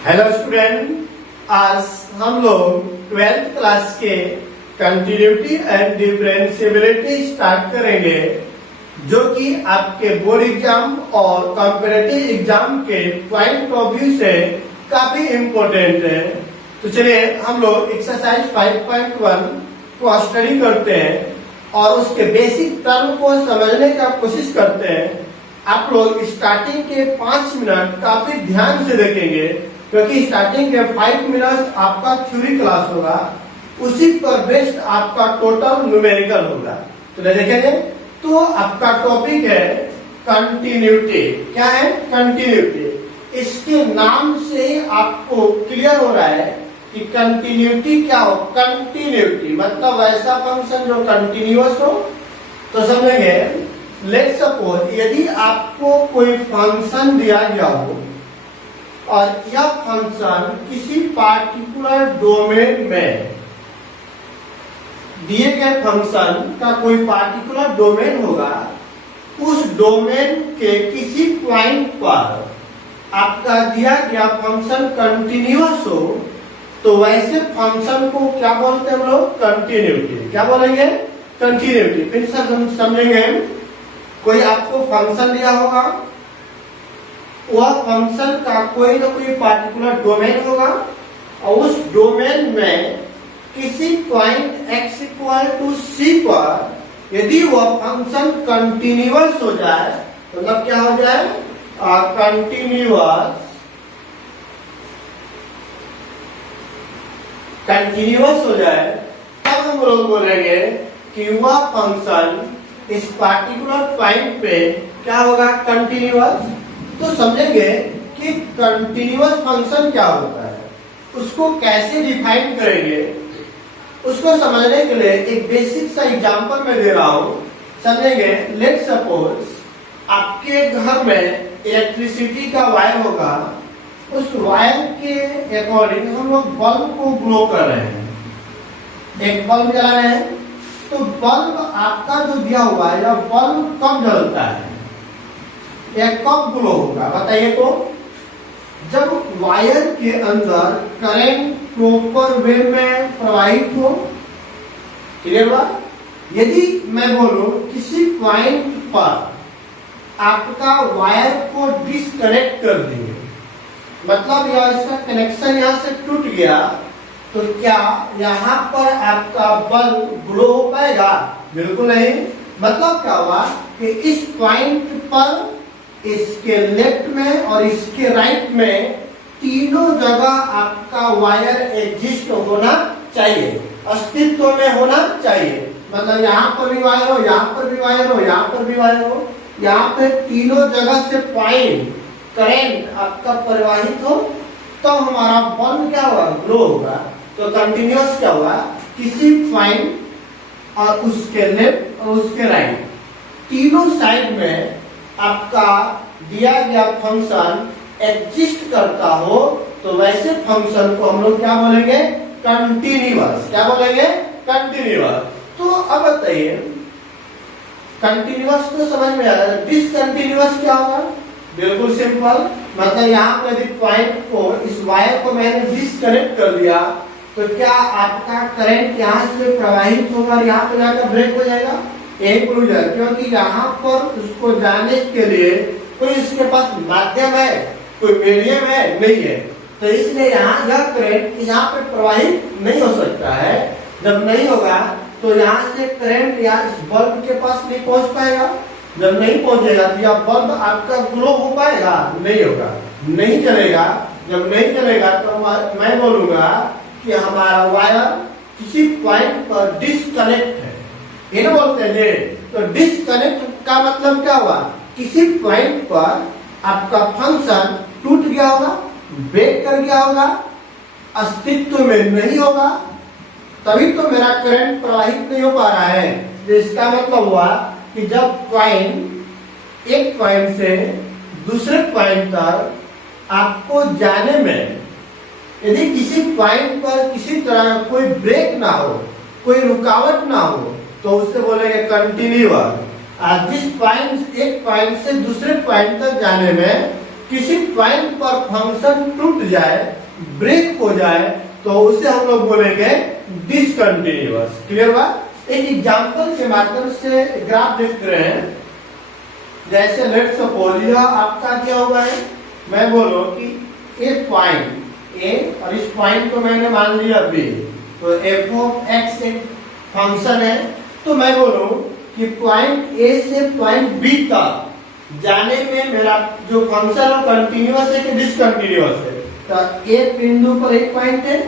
Hello student, आज हम लोग 12th क्लास के कंटिन्यूटी एंड डिफरेंशिएबिलिटी स्टार्ट करेंगे, जो कि आपके बोर्ड एग्जाम और कॉम्पिटिटिव एग्जाम के पॉइंट ऑफ व्यू से काफी इम्पोर्टेंट है। तो चलिए हम लोग एक्सरसाइज 5.1 को स्टडी करते हैं और उसके बेसिक टर्म को समझने का कोशिश करते हैं। आप लोग स्टार्टिंग के 5 मिनट काफी ध्यान से देखेंगे, क्योंकि स्टार्टिंग के 5 मिनट आपका थ्योरी क्लास होगा, उसी पर बेस्ड आपका टोटल न्यूमेरिकल होगा। तो देखेंगे तो आपका टॉपिक है कंटिन्यूटी। क्या है? कंटिन्यूटी। इसके नाम से आपको क्लियर हो रहा है कि कंटिन्यूटी क्या हो। कंटिन्यूटी मतलब ऐसा फंक्शन जो कंटिन्यूअस हो। तो समझेंगे, लेट सपोज यदि आपको कोई फंक्शन दिया गया हो और यह फंक्शन किसी पार्टिकुलर डोमेन में, दिए गए फंक्शन का कोई पार्टिकुलर डोमेन होगा, उस डोमेन के किसी पॉइंट पर आपका दिया गया फंक्शन कंटिन्यूअस हो, तो वैसे फंक्शन को क्या बोलते हैं हम लोग? कंटिन्यूटी। क्या बोलेंगे? कंटिन्यूटी। फिर से समझेंगे, कोई आपको फंक्शन दिया होगा, वह फंक्शन का कोई ना कोई पार्टिकुलर डोमेन होगा और उस डोमेन में किसी point x equal to c पर यदि वह फंक्शन कंटिन्यूअस हो जाए, तो मतलब क्या हो जाए? कंटिन्यूअस हो जाए, तब हम लोग बोलेंगे कि वह फंक्शन इस पार्टिकुलर पॉइंट पे क्या होगा? कंटिन्यूअस। तो समझेंगे कि कंटिन्यूअस फंक्शन क्या होता है, उसको कैसे डिफाइन करेंगे। उसको समझने के लिए एक बेसिक सा एग्जांपल मैं दे रहा हूं, समझेंगे। लेट सपोज आपके घर में इलेक्ट्रिसिटी का वायर होगा, उस वायर के अकॉर्डिंग हम लोग बल्ब को ग्लो कर रहे हैं, एक बल्ब जला रहे हैं। तो बल्ब आपका जो दिया हुआ है, यह बल्ब कब जलता है, यह कब ग्लो होगा? बताइए। तो जब वायर के अंदर करंट प्रॉपर वे में प्रवाहित हो। क्लियर हुआ? यदि मैं बोलूं किसी पॉइंट पर आपका वायर को डिस्कनेक्ट कर देंगे, मतलब यह इसका कनेक्शन यहां से टूट गया, तो क्या यहाँ पर आपका बल्ब ग्लो हो पाएगा? बिल्कुल नहीं। मतलब क्या हुआ कि इस पॉइंट पर इसके लेफ्ट में और इसके राइट में तीनों जगह आपका वायर एग्जिस्ट होना चाहिए, अस्तित्व में होना चाहिए। मतलब यहाँ पर भी वायर हो, यहाँ पर भी वायर हो, यहाँ पर भी वायर हो, यहाँ पे तीनों जगह से पॉइंट करंट आपका प्रवाहित हो, तो हमारा बल्ब क्या होगा? ग्लो होगा। तो कंटिन्यूअस क्या हुआ? किसी पॉइंट और उसके लेफ्ट और उसके राइट तीनों साइड में आपका दिया गया फंक्शन एग्जिस्ट करता हो, तो वैसे फंक्शन को हम लोग क्या बोलेंगे? कंटिन्यूअस। क्या बोलेंगे? कंटिन्यूअस। तो अब बताइए, कंटिन्यूअस तो समझ में आ रहा है, डिसकंटिन्यूअस क्या होगा? बिल्कुल सिंपल। मतलब यहाँ पे यदि पॉइंट को, इस वायर को मैंने डिसकनेक्ट कर दिया, तो क्या आपका करंट यहाँ से प्रवाहित होगा और यहाँ पे जाकर ब्रेक हो जाएगा? यही प्रूव जाएगा, क्योंकि यहाँ पर उसको जाने के लिए कोई इसके पास माध्यम है, कोई मीडियम है? नहीं है। तो इसलिए यहाँ यह करंट यहाँ पे प्रवाहित नहीं हो सकता है। जब नहीं होगा तो यहाँ से करंट यहाँ इस बल्ब के पास नहीं पहुंच पाएगा। जब नहीं पहुंचेगा तो यह बल्ब आपका ग्लो हो पाएगा? नहीं होगा, नहीं चलेगा। जब नहीं चलेगा तो मैं बोलूंगा कि हमारा वायर किसी पॉइंट पर डिस्कनेक्ट है, ये ना बोलते हैं। तो डिस्कनेक्ट का मतलब क्या हुआ? किसी पॉइंट पर आपका फंक्शन टूट गया होगा, ब्रेक कर गया होगा, अस्तित्व में नहीं होगा, तभी तो मेरा करंट प्रवाहित नहीं हो पा रहा है। तो इसका मतलब हुआ कि जब पॉइंट, एक पॉइंट से दूसरे पॉइंट तक आपको जाने में यदि किसी पॉइंट पर किसी तरह का कोई ब्रेक ना हो, कोई रुकावट ना हो, तो उससे बोलेंगे कंटिन्यूअस। जिस पॉइंट, एक पॉइंट से दूसरे पॉइंट तक जाने में किसी पॉइंट पर फंक्शन टूट जाए, ब्रेक हो जाए, तो उसे हम लोग बोलेंगे डिसकंटिन्यूअस। क्लियर बात? एक एग्जांपल के माध्यम से ग्राफ देख रहे हैं। जैसे लेट सपोज यह आपका क्या हुआ है, मैं बोलो कि ए पॉइंट ए और इस पॉइंट को मैंने मान लिया बी, तो एफ ऑफ एक्स एक फंक्शन है। तो मैं बोलूं कि पॉइंट ए से पॉइंट बी तक जाने में मेरा जो फंक्शन है कंटिन्यूअस है कि डिसकंटिन्यूअस है। तो ए बिंदु पर एक पॉइंट है,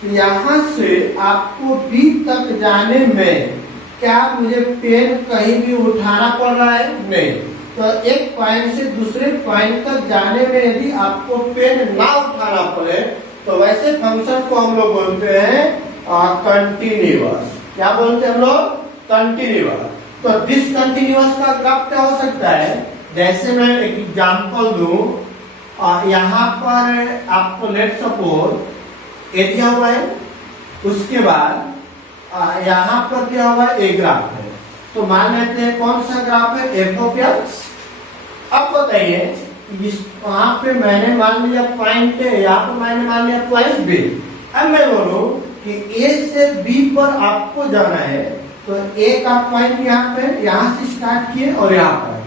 तो यहाँ से आपको बी तक जाने में क्या मुझे पेन कहीं भी उठाना पड़ रहा है? नहीं। तो एक पॉइंट से दूसरे पॉइंट तक जाने में यदि आपको पेन ना उठाना पड़े तो वैसे फंक्शन को हम लोग बोलते हैं कंटिन्यूअस। क्या बोलते हैं हम लोग? कंटिन्यूअस। तो डिसकंटिन्यूअस का ग्राफ क्या हो सकता है? जैसे मैं एक एग्जांपल दूं, यहाँ पर आपको लेट सपोज ए दिया हुआ है, उसके बाद यहाँ पर क्या हुआ है? ए ग्राफ है। तो मान लेते हैं कौन सा ग्राफ है? F of x. अब बताइए इस वहां पे मैंने मान लिया पॉइंट ए, यहाँ पर मैंने मान लिया पॉइंट बी। अब मैं बोलूं कि ए से बी पर आपको जाना है, तो ए का पॉइंट यहाँ पे, यहाँ से स्टार्ट किए और यहाँ पर।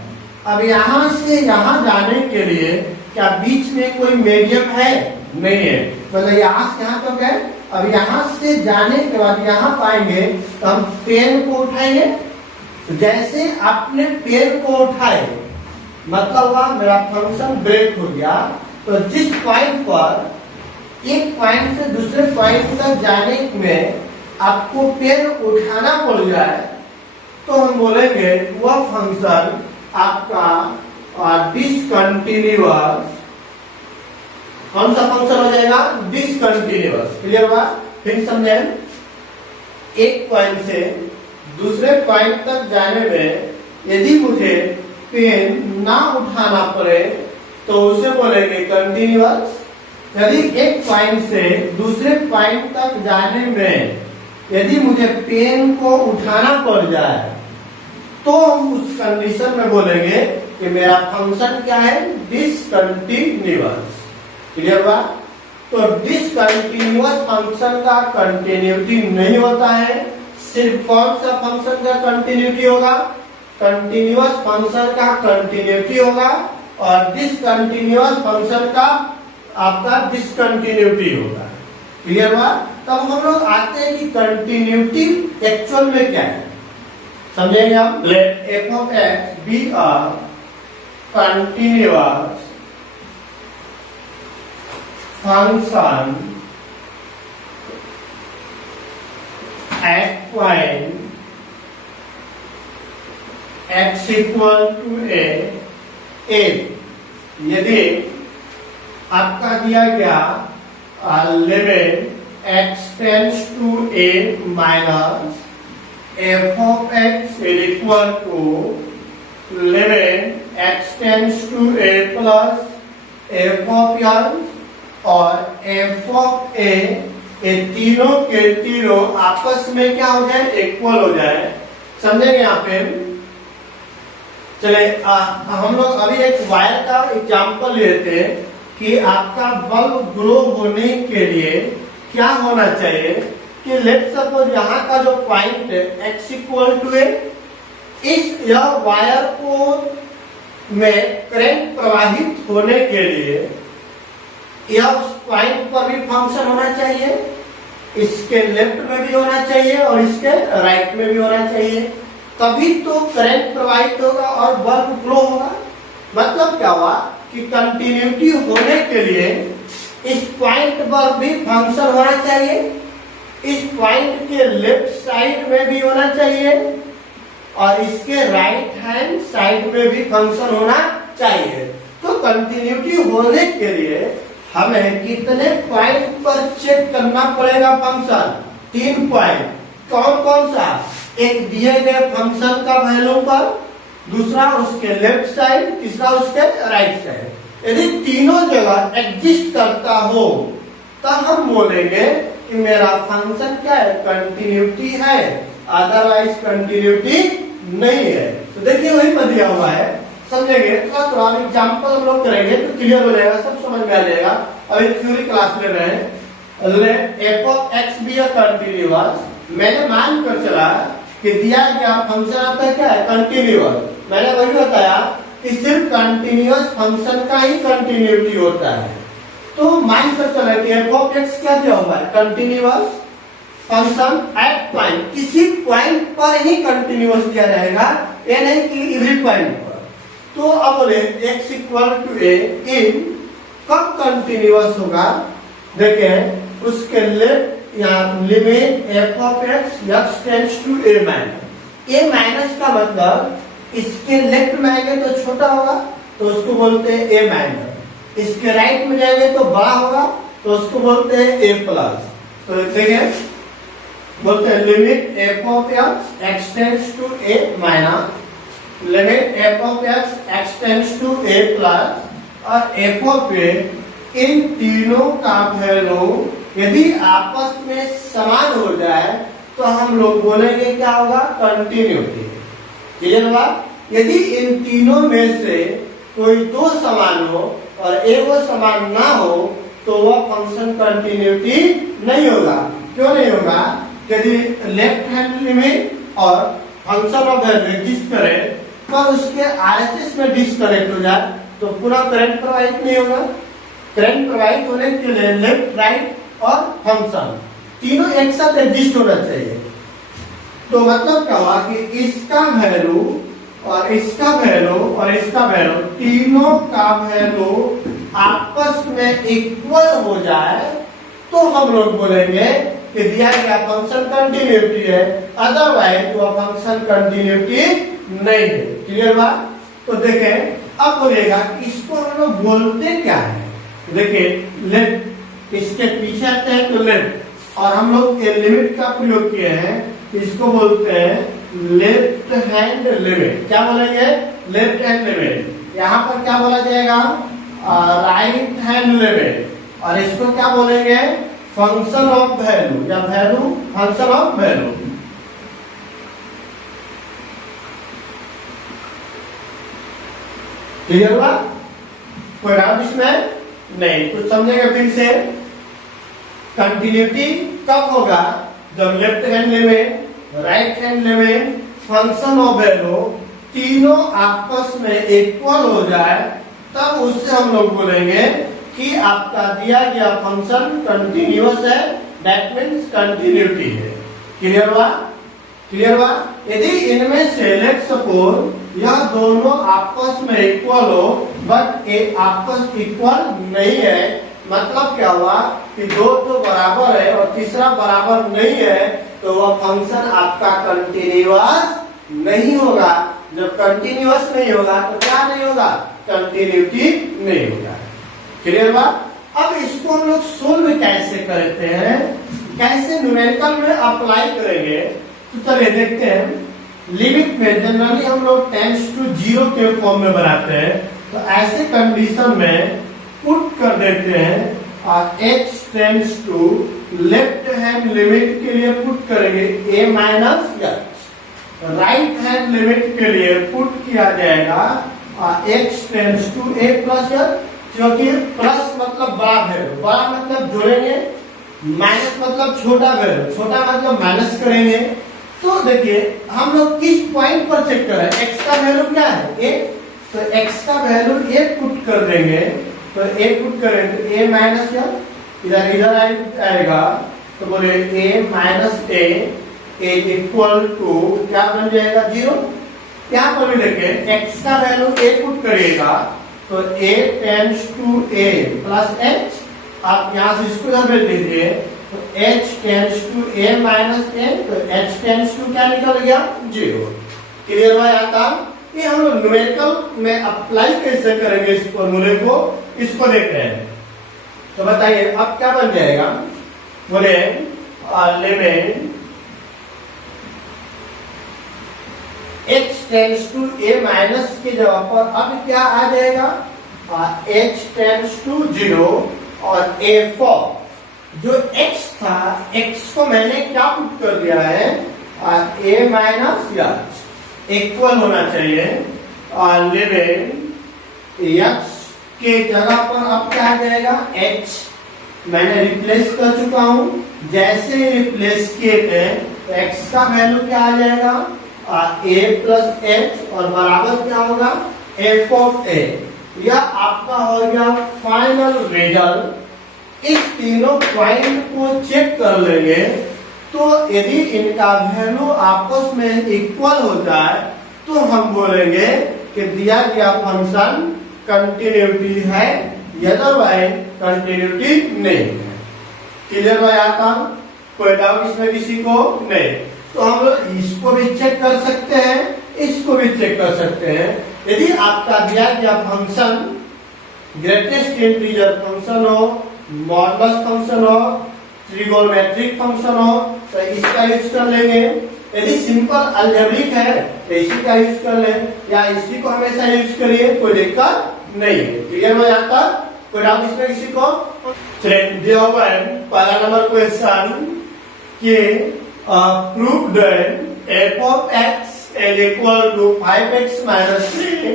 अब यहाँ से यहाँ जाने के लिए क्या बीच में कोई मीडियम है? नहीं है। मतलब यहाँ से यहाँ तक है। अब यहाँ से जाने के बाद यहाँ पाएंगे तो हम पेन को उठाएंगे। तो जैसे आपने पेन को उठाए मतलब हुआ मेरा फंक्शन ब्रेक हो गया। तो जिस पॉइंट पर एक पॉइंट से दूसरे पॉइंट तक जाने में आपको पेन उठाना पड़ जाए तो हम बोलेंगे वह फंक्शन आपका डिसकंटिन्यूअस। कौन सा फंक्शन हो जाएगा? डिसकंटिन्यूअस। क्लियर हुआ? फिर समझें, एक पॉइंट से दूसरे पॉइंट तक जाने में यदि मुझे पेन ना उठाना पड़े तो उसे बोलेंगे कंटिन्यूअस। यदि एक पॉइंट से दूसरे पॉइंट तक जाने में यदि मुझे पेन को उठाना पड़ जाए तो हम उस कंडीशन में बोलेंगे कि मेरा फंक्शन क्या है? डिसकंटिन्यूअस। क्लियर हुआ? तो डिसकंटिन्यूअस फंक्शन का कंटिन्यूटी नहीं होता है। सिर्फ कौन सा फंक्शन का कंटिन्यूटी होगा? कंटिन्यूअस फंक्शन का कंटिन्यूटी होगा और डिसकंटिन्यूअस फंक्शन का आपका डिसकंटिन्यूटी होगा। क्लियर हुआ? तब हम लोग आते हैं कि कंटिन्यूटी एक्चुअल में क्या है, समझेंगे हम। Let f of x be a continuous function at point x equal to a if यदि आपका दिया गया limit x tends to a minus f of x is equal to limit x tends to a plus f of n और f of a, ये तीनों के तीनों आपस में क्या हो जाए? इक्वल हो जाए। समझेंगे यहाँ पे? चले हम लोग अभी एक वायर का एग्जांपल लेते हैं कि आपका बल्ब ग्लो होने के लिए क्या होना चाहिए कि लेट सपोज यहाँ का जो पॉइंट है x इक्वल टू ए, इस यह वायर को में करंट प्रवाहित होने के लिए यह पॉइंट पर भी फंक्शन होना चाहिए, इसके लेफ्ट में भी होना चाहिए और इसके राइट में भी होना चाहिए, तभी तो करंट प्रवाहित होगा और बल्ब ग्लो होगा। मतलब क्या हुआ कि कंटिन्यूटी होने के लिए इस पॉइंट पर भी फंक्शन होना चाहिए, इस पॉइंट के लेफ्ट साइड में भी होना चाहिए और इसके राइट हैंड साइड में भी फंक्शन होना चाहिए। तो कंटिन्यूटी होने के लिए हमें कितने पॉइंट पर चेक करना पड़ेगा फंक्शन? 3 पॉइंट। कौन कौन सा? एक दिए गए फंक्शन का वैल्यू पर, दूसरा उसके लेफ्ट साइड, तीसरा उसके राइट साइड। यदि तीनों जगह एग्जिस्ट करता हो तब हम बोलेंगे कि मेरा फंक्शन क्या है? कंटिन्यूटी है, अदरवाइज कंटिन्यूटी नहीं है। तो देखिए वही पर दिया हुआ है, समझेंगे। थोड़ा थोड़ा एग्जाम्पल हम लोग करेंगे तो क्लियर हो जाएगा, सब समझ में आ जाएगा। अभी थ्योरी क्लास ले रहे हैं। Let f of x be a continuous, मैंने मान कर चला कि दिया गया फंक्शन आपका क्या है, कंटीन्यूअस। मैंने वही बताया कि सिर्फ कंटीन्यूअस फंक्शन का ही कंटिन्यूटी होता है। तो मान कर चला कि एफ ऑफ एक्स क्या दिया हुआ है, कंटीन्यूअस फंक्शन एट पॉइंट, किसी पॉइंट पर ही कंटीन्यूअस दिया जाएगा, ये नहीं कि एवरी पॉइंट पर। तो अब बोले x इक्वल टू ए इन कब कंटीन्यूअस होगा, देखें उसके लिए यहाँ limit f of x x tends to a minus. A minus का मतलब इसके लेफ्ट में आएंगे तो छोटा होगा तो उसको बोलते हैं ए माइनस, इसके राइट में जाएंगे तो बड़ा होगा तो उसको बोलते हैं ए प्लस। तो देखिए बोलते हैं limit f of x x tends to a minus, limit f of x x tends to a plus और एफ ऑफ ए, इन तीनों का वैल्यू यदि आपस में समान हो जाए तो हम लोग बोलेंगे क्या होगा, कंटिन्यूटी। क्लियर हुआ। यदि इन तीनों में से कोई दो समान हो और एक वो समान ना हो तो वह फंक्शन कंटिन्यूटी नहीं होगा। क्यों नहीं होगा, यदि लेफ्ट हैंड लिमिट और फंक्शन ऑफ वैल्यू एग्जिस्ट करे पर उसके आरएचएस में डिस्कनेक्ट हो जाए तो पूरा करंट प्रवाहित नहीं होगा। करंट प्रवाहित होने के लिए लेफ्ट राइट और फंक्शन तीनों एक साथ एग्जिस्ट होना चाहिए। तो मतलब क्या हुआ कि इसका वैल्यू और इसका वैल्यू और इसका वैल्यू, तीनों का वैल्यू आपस में इक्वल हो जाए तो हम लोग बोलेंगे कि दिया गया फंक्शन कंटिन्यूटी है, अदरवाइज वो फंक्शन कंटिन्यूटी नहीं है। क्लियर बात। तो देखें अब बोलेगा इसको हम लोग बोलते क्या है, देखिए लेफ्ट, इसके पीछे आते हैं तो लेफ्ट, और हम लोग ये लिमिट का प्रयोग किए हैं, इसको बोलते हैं लेफ्ट हैंड लिमिट। क्या बोलेंगे, लेफ्ट हैंड लिमिट। यहाँ पर क्या बोला जाएगा, राइट हैंड लिमिट, और इसको क्या बोलेंगे, फंक्शन ऑफ वैल्यू या value function of value. Clear हुआ, कोई डाउट इसमें नहीं। कुछ समझेंगे फिर से। कंटिन्यूटी कब होगा, जब left hand limit right hand limit function of value तीनों आपस में इक्वल हो जाए, तब उससे हम लोग बोलेंगे कि आपका दिया गया फंक्शन कंटिन्यूअस है, दैट मीन्स कंटिन्यूटी है। क्लियर हुआ, क्लियर हुआ। यदि इनमें से लेट सपोज यह दोनों आपस में इक्वल हो बट ये आपस इक्वल नहीं है, मतलब क्या हुआ कि दो तो बराबर है और तीसरा बराबर नहीं है, तो वह फंक्शन आपका कंटिन्यूअस नहीं होगा। जब कंटिन्यूअस नहीं होगा तो क्या नहीं होगा, कंटिन्यूटी नहीं होगा। क्लियर बात। अब इसको हम लोग सोल्व कैसे करते हैं, कैसे न्यूमेरिकल में अप्लाई करेंगे, तो चलिए देखते हैं। लिमिट में जनरली हम लोग टेंड्स टू जीरो के फॉर्म में बनाते हैं, तो ऐसे कंडीशन में पुट कर देते हैं x tends to left hand limit के लिए पुट करेंगे a minus x, right hand limit के लिए पुट किया जाएगा x tends to a plus x, क्योंकि प्लस मतलब बड़ा वैल्यू, बड़ा मतलब जोड़ेंगे, माइनस मतलब छोटा वैल्यू, छोटा मतलब माइनस करेंगे। तो देखिए हम लोग किस पॉइंट पर चेक करें, x का वैल्यू क्या है a, तो x का वैल्यू a पुट कर देंगे, तो a पुट करें तो a माइनस इधर इधर आएगा, तो बोले a minus a equal to क्या बन जाएगा, जीरो। यहाँ पर भी देखें x का वैल्यू a पुट करिएगा तो a tends to a plus h, आप यहाँ से इसको इधर भेज दीजिए तो h tends to a minus a, तो h टेंड्स टू क्या निकल गया, जीरो। क्लियर हुआ यहाँ तक। ये हम लोग न्यूमेरिकल में अप्लाई कैसे करेंगे इस फॉर्मूले को, इसको देख रहे हैं। तो बताइए अब क्या बन जाएगा, बोले limit h tends to a minus की जगह पर अब क्या आ जाएगा, h टेंड्स टू जीरो और a फॉर जो x था, x को मैंने क्या पुट कर दिया है, a माइनस एक्स इक्वल होना चाहिए लिमिट x के जगह पर अब क्या आ जाएगा h, मैंने रिप्लेस कर चुका हूं। जैसे रिप्लेस किए थे तो x का वैल्यू क्या आ जाएगा a प्लस h और बराबर क्या होगा f ऑफ a। यह आपका हो गया फाइनल रिजल्ट। इस तीनों पॉइंट को चेक कर लेंगे तो यदि इनका वैल्यू आपस में इक्वल हो जाए तो हम बोलेंगे कि दिया गया फंक्शन कंटिन्यूटी है, अदरवाइज कंटिन्यूटी नहीं है। क्लियर भाई आता? कोई डाउट इसमें किसी को नहीं? तो हम लोग इसको भी चेक कर सकते हैं, इसको भी चेक कर सकते हैं। यदि आपका दिया गया फंक्शन ग्रेटेस्ट इंटीजर फंक्शन हो, मॉडुलस फंक्शन हो, ट्रिगोनोमेट्रिक फंक्शन हो तो इसका यूज कर लेंगे। यदि सिंपल अलजेब्रिक है तो इसी का यूज कर ले, या इसी को हमेशा यूज करिए, कोई दिक्कत नहीं है। क्लियर हो जाता? कोई डाउट इसमें किसी को? चलिए दिया हुआ है पहला नंबर क्वेश्चन कि prove that f of x is equal to 5x minus 3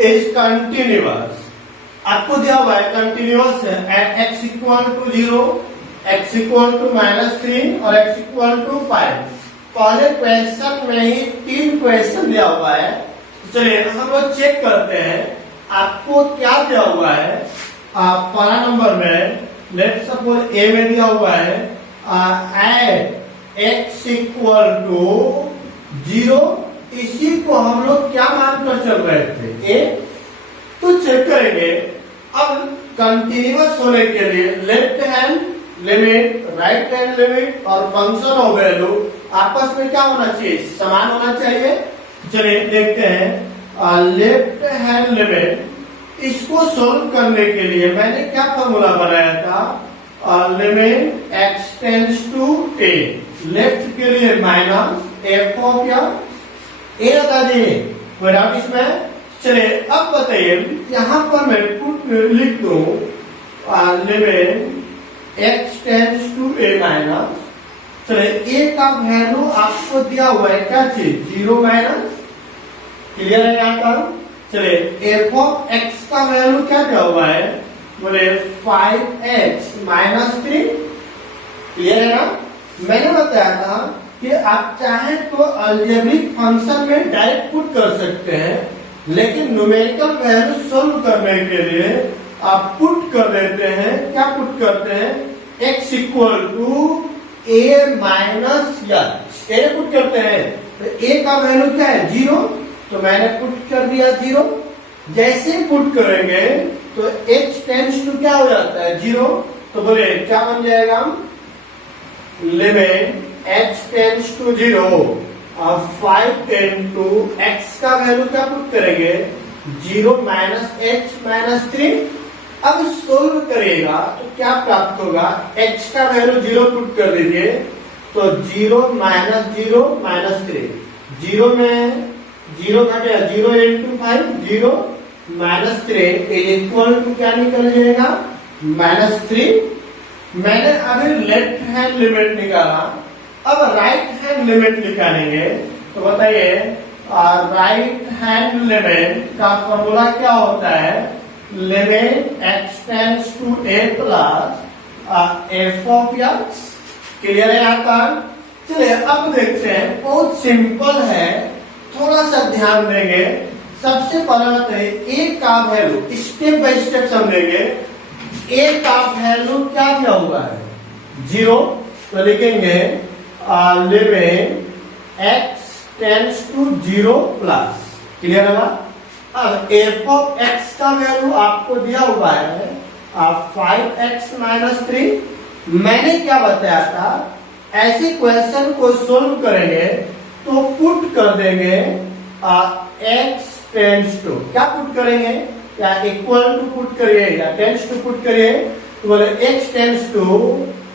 is continuous। आपको दिया हुआ है कंटिन्यूअस है at x equal to 0, x equal to -3 और x इक्वल टू 5। पहले क्वेश्चन में ही 3 क्वेश्चन दिया हुआ है। चलिए हम लोग चेक करते हैं आपको क्या दिया हुआ है। पहला नंबर में लेट सपोज ए में दिया हुआ है एट x इक्वल टू 0, इसी को हम लोग क्या मानकर चल रहे थे ए। तो चेक करेंगे अब कंटिन्यूअस होने के लिए left hand limit, right hand limit और फंक्शन ऑफ वैल्यू आपस में क्या होना चाहिए, समान होना चाहिए। चलिए देखते हैं लेफ्ट हैंड लिमिट। इसको सोल्व करने के लिए मैंने क्या फॉर्मूला बनाया था, limit x tends to a, left के लिए माइनस f ऑफ ए बता दिए। कोई डाउट इसमें? चलिए अब बताइए यहां पर मैं पुट लिख दूं limit x tends to a minus, चलिए a का वैल्यू आपको दिया हुआ है क्या चीज, 0 माइनस। क्लियर है यहाँ पर? चलिए f ऑफ x का वैल्यू क्या दिया हुआ है, बोले 5x माइनस 3। क्लियर है ना? मैंने बताया था कि आप चाहे तो अलजेब्रिक फंक्शन में डायरेक्ट पुट कर सकते हैं, लेकिन न्यूमेरिकल वैल्यू सोल्व करने के लिए आप पुट कर देते हैं। क्या पुट करते हैं, x equal to a minus h, a put करते हैं। तो a का वैल्यू क्या है, 0, तो मैंने पुट कर दिया 0। जैसे पुट करेंगे तो h टेंड्स टू क्या हो जाता है, 0। तो बोले क्या बन जाएगा, लिमिट h टेंड्स टू 0 और 5 इंटू x का वैल्यू क्या पुट करेंगे, 0 माइनस h माइनस 3। अब सोल्व करेगा तो क्या प्राप्त होगा, h का वैल्यू 0 पुट कर दीजिए तो 0 माइनस 3, 0 में 0 घटेगा, 0 इंटू 5, 0 माइनस 3 इक्वल टू क्या निकल जाएगा, -3। मैंने अभी लेफ्ट हैंड लिमिट निकाला, अब राइट हैंड लिमिट निकालेंगे। तो बताइए राइट हैंड लिमिट का फॉर्मूला क्या होता है, limit x tends to a plus f of x। Clear है यहाँ तक? चलिए अब देखते हैं, बहुत सिंपल है, थोड़ा सा ध्यान देंगे। सबसे पहले तो a का वैल्यू स्टेप बाय स्टेप समझेंगे। a का वैल्यू क्या दिया हुआ है, 0, तो लिखेंगे limit x tends to 0 plus. Clear है? अब f ऑफ x का वैल्यू आपको दिया हुआ है 5x माइनस 3। मैंने क्या बताया था, ऐसे क्वेश्चन को सोल्व करेंगे तो पुट कर देंगे x टेंड्स टू, क्या पुट करेंगे, या इक्वल टू पुट करिए या टेंड्स टू पुट करिए। तो बोले x tends to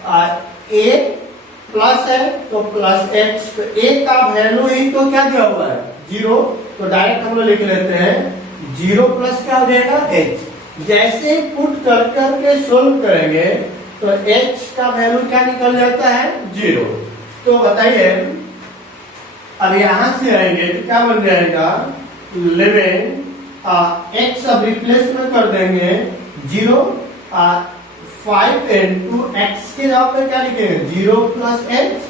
a plus है तो प्लस x, तो a का वैल्यू ही तो क्या दिया हुआ है, 0, तो डायरेक्ट हम लोग लिख लेते हैं 0 प्लस क्या हो जाएगा, h। जैसे पुट कर करके सोल्व करेंगे तो h का वैल्यू क्या निकल जाता है, 0। तो बताइए अब यहां से आएंगे तो क्या बन जाएगा, 11 एक्स अब रिप्लेस में कर देंगे 0 5 इंटू एक्स के जगह पे क्या लिखेंगे 0 प्लस एक्स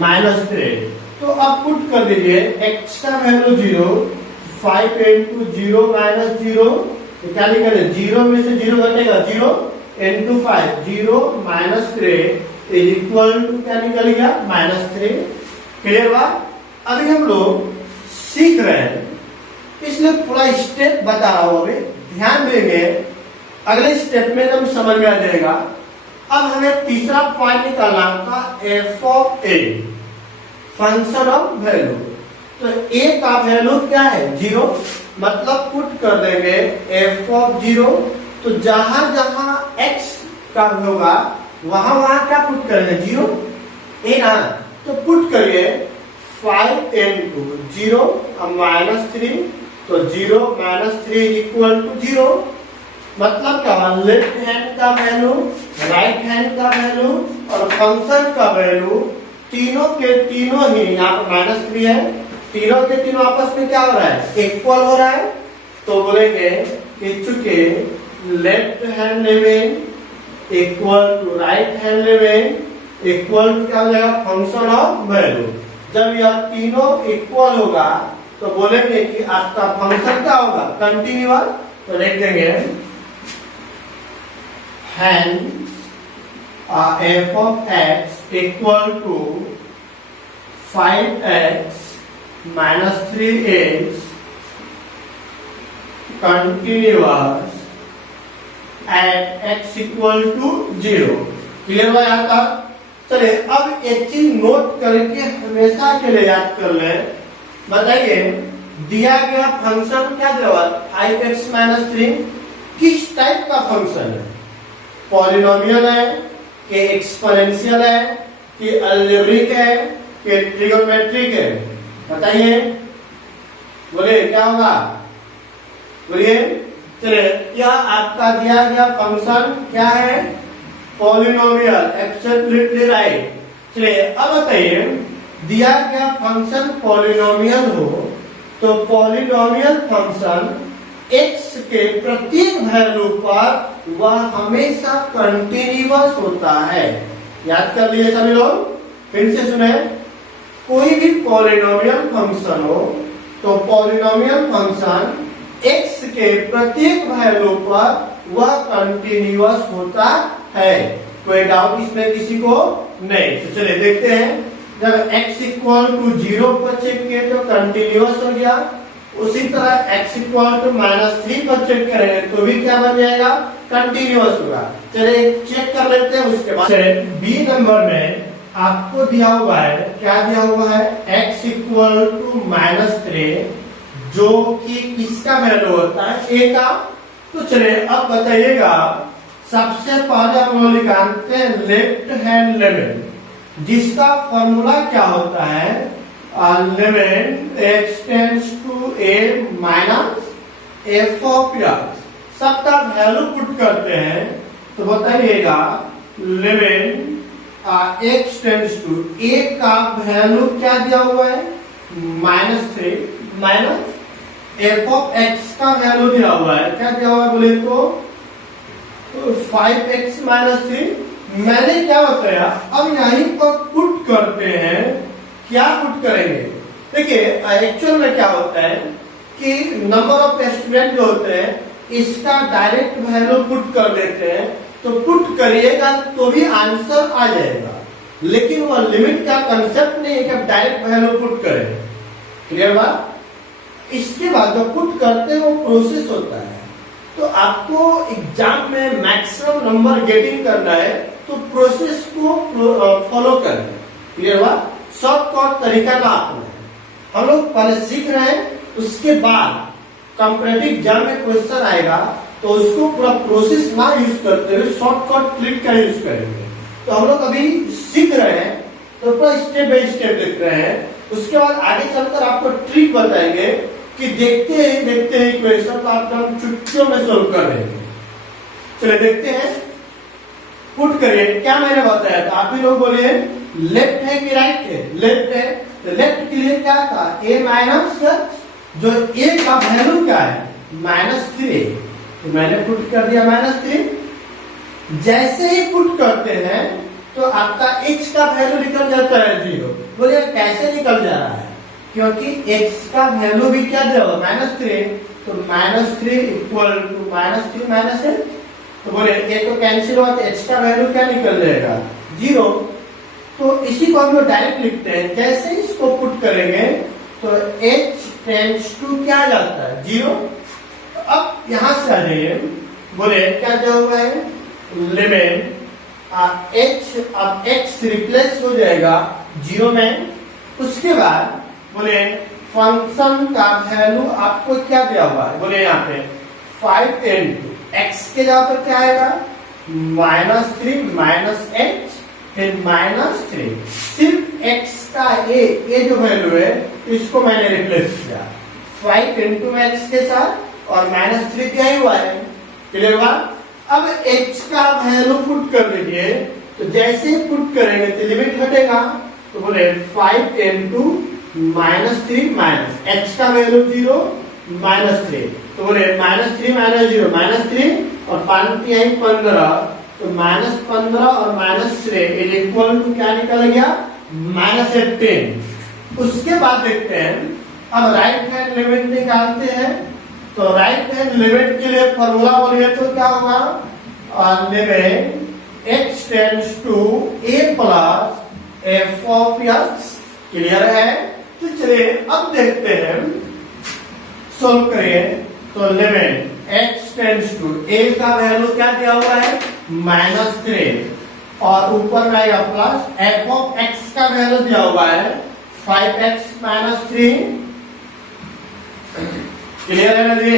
माइनस 3। तो अब पुट कर दीजिए एक्स का वैल्यू 0 5 इंटू 0 माइनस 0 तो क्या लिखेंगे 0 में से 0 घटेगा 0 into 5 0 minus 3 is equal to क्या निकल गया -3। क्लियर बात। अभी हम लोग सीख रहे हैं इसलिए पूरा स्टेप बता रहा हूं। अभी ध्यान देंगे अगले स्टेप में एकदम समझ में आ जाएगा। अब हमें तीसरा पॉइंट निकालना था f of a function of value. तो ए का वैल्यू क्या है 0 मतलब पुट कर देंगे एफ ऑफ 0। तो जहां जहां एक्स का होगा वहां वहां क्या पुट करेंगे 0 ए ना। तो पुट करिए 5 इंटू 0 -3 तो 0 -3 इक्वल टू 0 मतलब क्या हुआ लेफ्ट हैंड का वैल्यू राइट हैंड का वैल्यू और फंक्शन का वैल्यू तीनों के तीनों ही यहाँ पर -3 है। तीनों के तीनों आपस में क्या हो रहा है इक्वल हो रहा है। तो बोलेंगे कि चूंकि left hand limit equal to right hand limit equal to क्या हो जाएगा फंक्शन ऑफ वैल्यू। जब यह तीनों इक्वल होगा तो बोलेंगे कि आपका फंक्शन क्या होगा कंटिन्यूअस। तो लिख देंगे hence f of x equal to 5x minus 3x continuous at x equal to 0। Clear हुआ यहाँ तक। चलिए अब एक चीज नोट करके हमेशा के लिए याद कर ले। बताइए दिया गया फंक्शन क्या दिया 5x माइनस 3 किस टाइप का फंक्शन है। पॉलिनोमियल है कि एक्सपोनेंशियल है कि अलजेब्रिक है कि ट्रिगोनोमेट्रिक है। बताइए बोलिए क्या होगा बोलिए। चलिए यह आपका दिया गया फंक्शन क्या है पॉलिनोमियल एब्सोल्युटली राइट। चलिए अब बताइए दिया गया फंक्शन पॉलिनोमियल हो तो पॉलिनोमियल फंक्शन x के प्रत्येक वैल्यू पर वह हमेशा कंटिन्यूअस होता है। याद कर लिए सभी लोग फिर से सुने। कोई भी पॉलिनोमियल फंक्शन हो तो पॉलिनोमियल फंक्शन x के प्रत्येक वैल्यू पर वह कंटिन्यूअस होता है। कोई डाउट इसमें किसी को नहीं। तो चलिए देखते हैं जब x इक्वल टू 0 पर चेक किए तो कंटिन्यूअस हो गया। उसी तरह x इक्वल टू -3 पर चेक करेंगे तो भी क्या बन जाएगा कंटिन्यूअस होगा। चलिए चेक कर लेते हैं उसके बाद। बी नंबर में आपको दिया हुआ है क्या दिया हुआ है x इक्वल टू -3 जो कि किसका वैल्यू होता है a का। तो चलिए अब बताइएगा सबसे पहले हम लोग निकालते हैं लेफ्ट हैंड लिमिट जिसका फॉर्मूला क्या होता है limit x tends to a minus f of x। सबका वैल्यू पुट करते हैं तो बताइएगा limit x tends to a का वैल्यू क्या दिया हुआ है -3 माइनस f ऑफ x का वैल्यू दिया हुआ है क्या दिया हुआ है बोले तो 5x माइनस 3। मैंने क्या बताया अब यहीं पर पुट करते हैं। क्या पुट करेंगे देखिए एक्चुअल में क्या होता है कि नंबर ऑफ स्टूडेंट जो होते हैं इसका डायरेक्ट वैल्यू पुट कर देते हैं। तो पुट करिएगा तो भी आंसर आ जाएगा लेकिन वह लिमिट का कंसेप्ट नहीं है कि आप डायरेक्ट वैल्यू पुट करें। क्लियर बात। इसके बाद जो पुट करते हैं वो प्रोसेस होता है। तो आपको एग्जाम में मैक्सिमम नंबर गेटिंग करना है तो प्रोसेस को फॉलो करें। क्लियर बात। शॉर्टकट तरीका ना अपने हम लोग पहले सीख रहे हैं उसके बाद कॉम्पिटिटिव एग्जाम में क्वेश्चन आएगा तो उसको पूरा प्रोसेस ना यूज करते हुए शॉर्टकट ट्रिक का यूज करेंगे। तो हम लोग अभी सीख रहे हैं तो पूरा स्टेप बाय स्टेप देख रहे हैं। उसके बाद आगे चलकर आपको ट्रिक बताएंगे कि देखते ही क्वेश्चन तो आप हम चुटकियों में सोल्व कर देंगे। चलिए देखते हैं पुट करिए क्या मैंने बताया था। आप ही लोग बोलिए लेफ्ट है कि राइट है। लेफ्ट है तो लेफ्ट के लिए क्या था a माइनस जो a का वैल्यू क्या है -3, तो मैंने पुट कर दिया -3। जैसे ही पुट करते हैं तो आपका x का वैल्यू निकल जाता है 0। बोलिए कैसे निकल जा रहा है, क्योंकि x का वैल्यू भी क्या दिया हुआ -3, तो -3 इक्वल टू -3 -8। तो बोले ये तो कैंसिल हुआ, तो h का वैल्यू क्या निकल जाएगा 0। तो इसी को हम लोग डायरेक्ट लिखते हैं। जैसे इसको पुट करेंगे तो h टेंड्स टू क्या आ जाता है 0। अब यहां से आ जाइए, बोले क्या दिया हुआ है लिमिट h, अब x रिप्लेस हो जाएगा 0 में। उसके बाद बोले फंक्शन का वैल्यू आपको क्या दिया हुआ है, बोले यहाँ पे 5 into x के जगह पर क्या आएगा -3 -h फिर -3। सिर्फ x का ये जो वैल्यू है इसको मैंने रिप्लेस किया 5 into x के साथ और -3 दिया ही हुआ है। क्लियर हुआ। अब h का वैल्यू पुट कर दीजिए, तो जैसे ही पुट करेंगे तो लिमिट हटेगा, तो बोले 5 into -3 h का वैल्यू 0 -3, तो बोले -3 -0 -3 और 5 आई 15, तो -15 और -3 इज इक्वल टू क्या निकल गया -18। उसके बाद देखते हैं, अब राइट हैंड लिमिट निकालते हैं। तो राइट हैंड लिमिट के लिए फॉर्मूला बोलिए तो क्या होगा, limit x tends to a plus f of x। Clear है। तो चलिए अब देखते हैं, सोल्व करिए। तो limit x tends to a का वैल्यू क्या दिया हुआ है -3 और ऊपर में आएगा प्लस f ऑफ x का वैल्यू दिया हुआ है 5x -3। क्लियर है ना जी।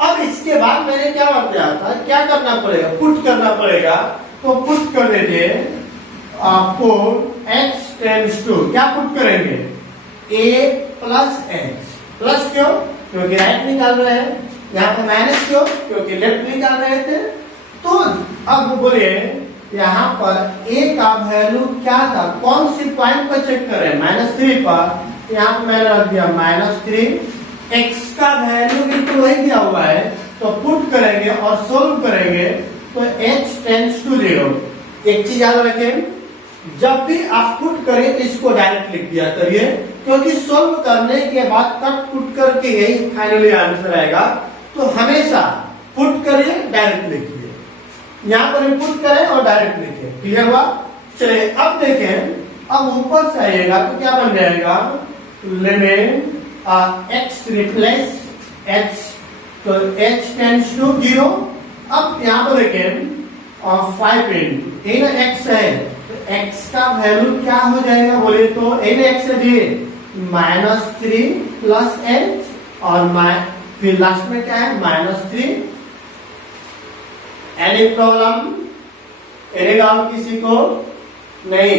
अब इसके बाद मैंने क्या बताया था, क्या करना पड़ेगा पुट करना पड़ेगा। तो पुट कर दीजिए आपको x टेंड्स टू क्या पुट करेंगे a प्लस x। प्लस क्यों, क्योंकि राइट निकाल रहे हैं। यहाँ पर माइनस क्यों, क्योंकि लेफ्ट निकाल रहे थे। तो अब बोलिए यहाँ पर a का वैल्यू क्या था, कौन सी पॉइंट पर चेक करें -3 पर। यहाँ पर मैंने रख दिया -3। x का वैल्यू भी तो वही दिया हुआ है, तो पुट करेंगे और सोल्व करेंगे तो h टेंड्स टू 0। एक चीज याद रखें, जब भी आप पुट करें इसको डायरेक्ट लिख दिया करिए, क्योंकि सोल्व करने के बाद कट पुट करके यही फाइनली आंसर आएगा। तो हमेशा पुट करिए डायरेक्ट लिखिए, यहाँ पर पुट करें और डायरेक्ट लिखिए। क्लियर हुआ। चलिए अब देखें, अब ऊपर से आइएगा तो क्या बन जाएगा लिमिट x रिप्लेस h, तो h टेंड्स टू 0। अब यहाँ पर देखें 5 into a ना x है, x का वैल्यू क्या हो जाएगा बोले तो a ने x है जी -3 प्लस h और फिर लास्ट में क्या है -3। एनी प्रॉब्लम, एनी डाउट किसी को नहीं।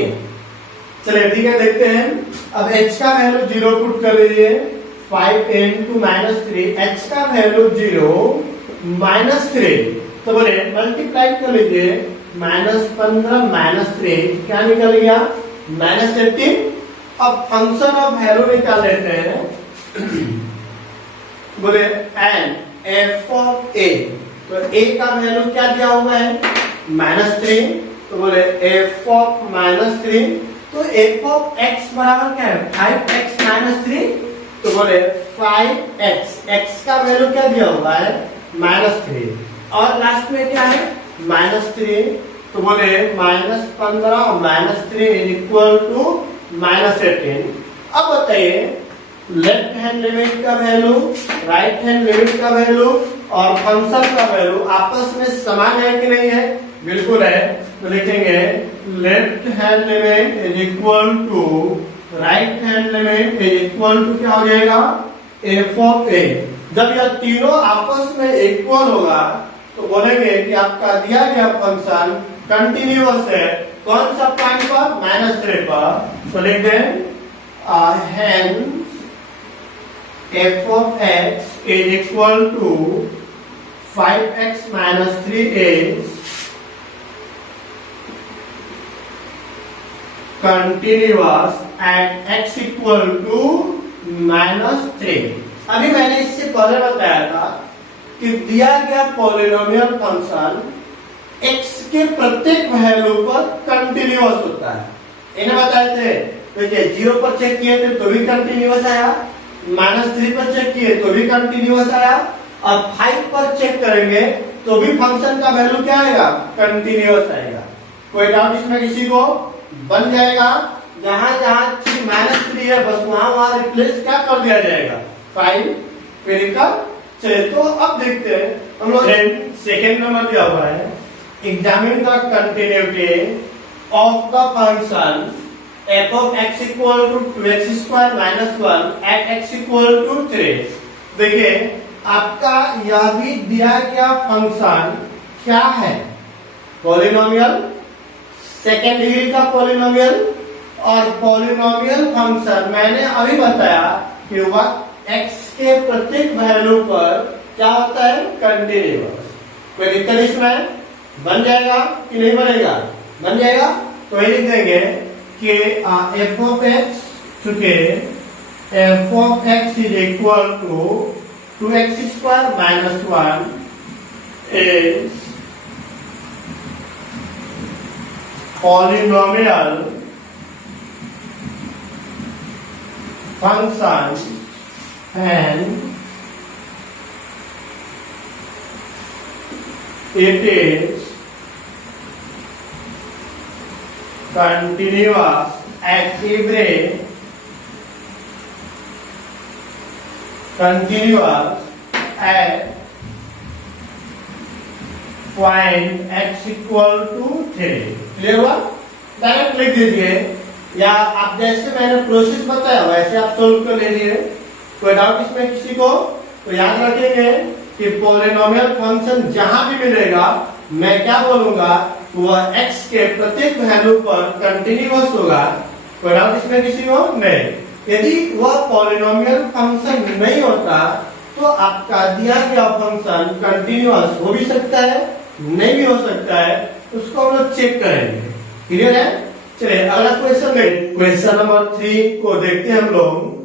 चलिए ठीक है, देखते हैं। अब h का वैल्यू 0 पुट कर लीजिए 5 into -3, h का वैल्यू 0 -3, तो बोले मल्टीप्लाई कर लीजिए -15 -3 क्या निकल गया -18। अब फंक्शन ऑफ वैल्यू निकाल लेते हैं। बोले एन f ऑफ a, तो a का वैल्यू क्या दिया हुआ है -3, तो बोले f ऑफ -3, तो f ऑफ x बराबर क्या है 5x -3, तो बोले 5x, x का वैल्यू क्या दिया हुआ है -3 और लास्ट में क्या है -3, तो बोले -15 और -3 इज इक्वल टू -18। अब बताइए लेफ्ट हैंड लिमिट का वैल्यू, राइट हैंड लिमिट का वैल्यू और फंक्शन का वैल्यू आपस में समान है कि नहीं है, बिल्कुल है। तो लिखेंगे left hand limit is equal to right hand limit is equal to क्या हो जाएगा f ऑफ a। जब यह तीनों आपस में इक्वल होगा तो बोलेंगे कि आपका दिया गया फंक्शन कंटिन्यूअस है। कौन सा पॉइंट पर -3 पर। तो लिख दें hence f of x is equal to 5x - 3 continuous at x equal to -3। अभी मैंने इससे पहले बताया था कि दिया गया पॉलिनोमियल फंक्शन x के प्रत्येक वैल्यू पर कंटिन्यूअस होता है। इन्हें बताए थे देखिए 0 पर चेक किए थे तो भी कंटिन्यूअस आया, -3 पर चेक किए तो भी कंटिन्यूअस आया, और 5 पर चेक करेंगे तो भी फंक्शन का वैल्यू क्या आएगा, कंटिन्यूअस आएगा। कोई डाउट इसमें किसी को? बन जाएगा। जहां जहां -3 है बस वहां रिप्लेस क्या कर दिया जाएगा, 5 फिर का। चलिए तो अब देखते हैं हम लोग सेकेंड नंबर दिया हुआ है, examine the continuity of the function f of x equal to 2x square minus 1 at x equal to 3। देखिए आपका यह भी दिया गया फंक्शन क्या है, पॉलिनोमियल, सेकेंड डिग्री का पॉलिनोमियल। और पॉलिनोमियल फंक्शन मैंने अभी बताया कि वह x के प्रत्येक वैल्यू पर क्या होता है, कंटिन्यूअस। कोई दिक्कत इसमें? बन जाएगा कि नहीं बनेगा? बन जाएगा। तो ये लिख देंगे कि f of x, चूंकि f of x is equal to 2x square minus 1 is polynomial function and it is continuous at every point x equal to 3। Clear हुआ? डायरेक्ट लिख दीजिए, या आप जैसे मैंने प्रोसेस बताया वैसे आप सोल्व कर लीजिए। कोई डाउट इसमें किसी को? तो याद रखेंगे कि पॉलिनोमियल फंक्शन जहां भी मिलेगा मैं क्या बोलूंगा, वह x के प्रत्येक वैल्यू पर कंटिन्यूअस होगा। कोई डाउट इसमें किसी को? नहीं। यदि वह पॉलिनोमियल फंक्शन नहीं होता तो आपका दिया गया फंक्शन कंटिन्यूअस हो भी सकता है, नहीं भी हो सकता है, उसको हम लोग चेक करेंगे। क्लियर है? चलिए अगला क्वेश्चन में क्वेश्चन नंबर 3 को देखते हैं हम लोग।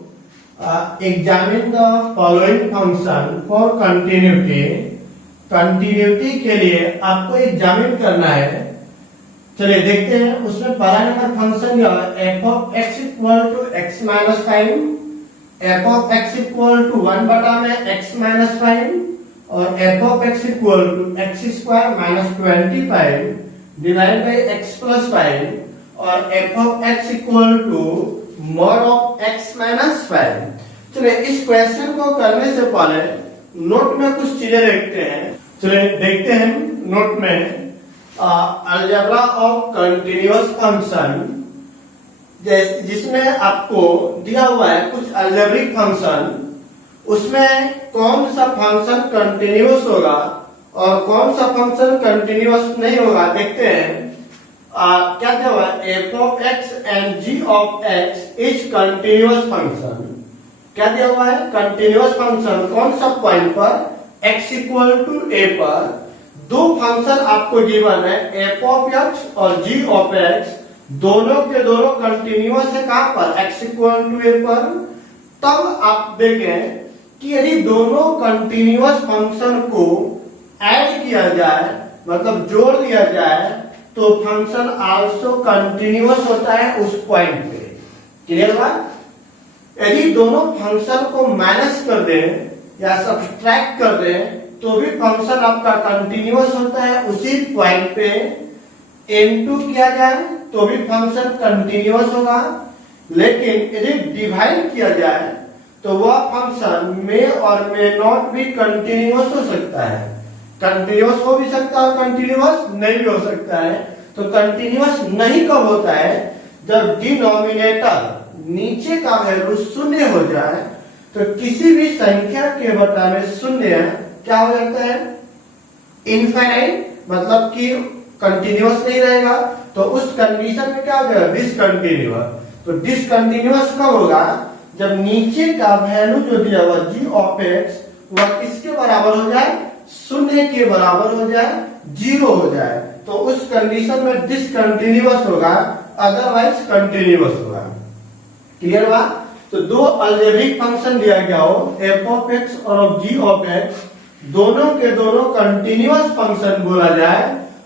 Examine the following function for continuity. Continuity के लिए आपको एग्जामिन करना है। चलिए देखते हैं, उसमें पहला नंबर फंक्शन क्या है, f of x equal to x minus 5, f of x equal to 1 बटा में x माइनस 5 और f of x equal to x square minus 25 divide by x plus 5 और f of x equal to mod of x minus 5। चलिए इस question को करने से पहले नोट में कुछ चीजें देखते हैं। चलिए देखते हैं नोट में अलजेब्रा ऑफ कंटिन्यूअस फंक्शन, जिसमें आपको दिया हुआ है कुछ अलजेब्रिक फंक्शन, उसमें कौन सा फंक्शन कंटिन्यूअस होगा और कौन सा फंक्शन कंटिन्यूअस नहीं होगा देखते हैं। क्या दिया हुआ है, f of x and g of x is continuous function. क्या दिया हुआ है, कंटिन्यूअस फंक्शन। कौन सा पॉइंट पर, x इक्वल टू a पर। दो फंक्शन आपको गिवन है, f of x और g of x, दोनों के दोनों कंटिन्यूअस है कहां पर, x इक्वल टू a पर। तब आप देखें कि यदि दोनों कंटिन्यूअस फंक्शन को ऐड किया जाए, मतलब जोड़ दिया जाए, तो फंक्शन आल्सो कंटिन्यूअस होता है उस पॉइंट पे। क्लियर बात? यदि दोनों फंक्शन को माइनस कर दें या सब्सट्रैक्ट कर दें तो भी फंक्शन आपका कंटिन्यूअस होता है उसी पॉइंट पे। m2 किया जाए तो भी फंक्शन कंटिन्यूअस होगा, लेकिन यदि डिवाइड किया जाए तो वह फंक्शन में और में नॉट भी कंटिन्यूअस हो सकता है। कंटिन्यूअस हो भी सकता है, कंटिन्यूअस नहीं भी हो सकता है। तो कंटिन्यूअस नहीं कब होता है, जब डिनोमिनेटर नीचे का वैल्यू शून्य हो जाए। तो किसी भी संख्या के बटा में शून्य क्या हो जाता है, इनफाइनाइट, मतलब कि कंटिन्यूअस नहीं रहेगा। तो उस कंडीशन में क्या हो जाएगा, डिसकंटिन्यूअस। तो डिसकंटिन्यूअस कब होगा, जब नीचे का वैल्यू जो दिया हुआ g ऑफ x वह किसके बराबर हो जाए, शून्य के बराबर हो जाए, 0 हो जाए। तो उस कंडीशन में डिसकंटिन्यूअस होगा, अदरवाइज कंटिन्यूअस होगा। क्लियर बात? तो दो अलजेब्रिक फंक्शन दिया गया हो एफ ऑफ एक्स और जी ऑफ एक्स, दोनों के दोनों कंटिन्यूअस फंक्शन बोला जाए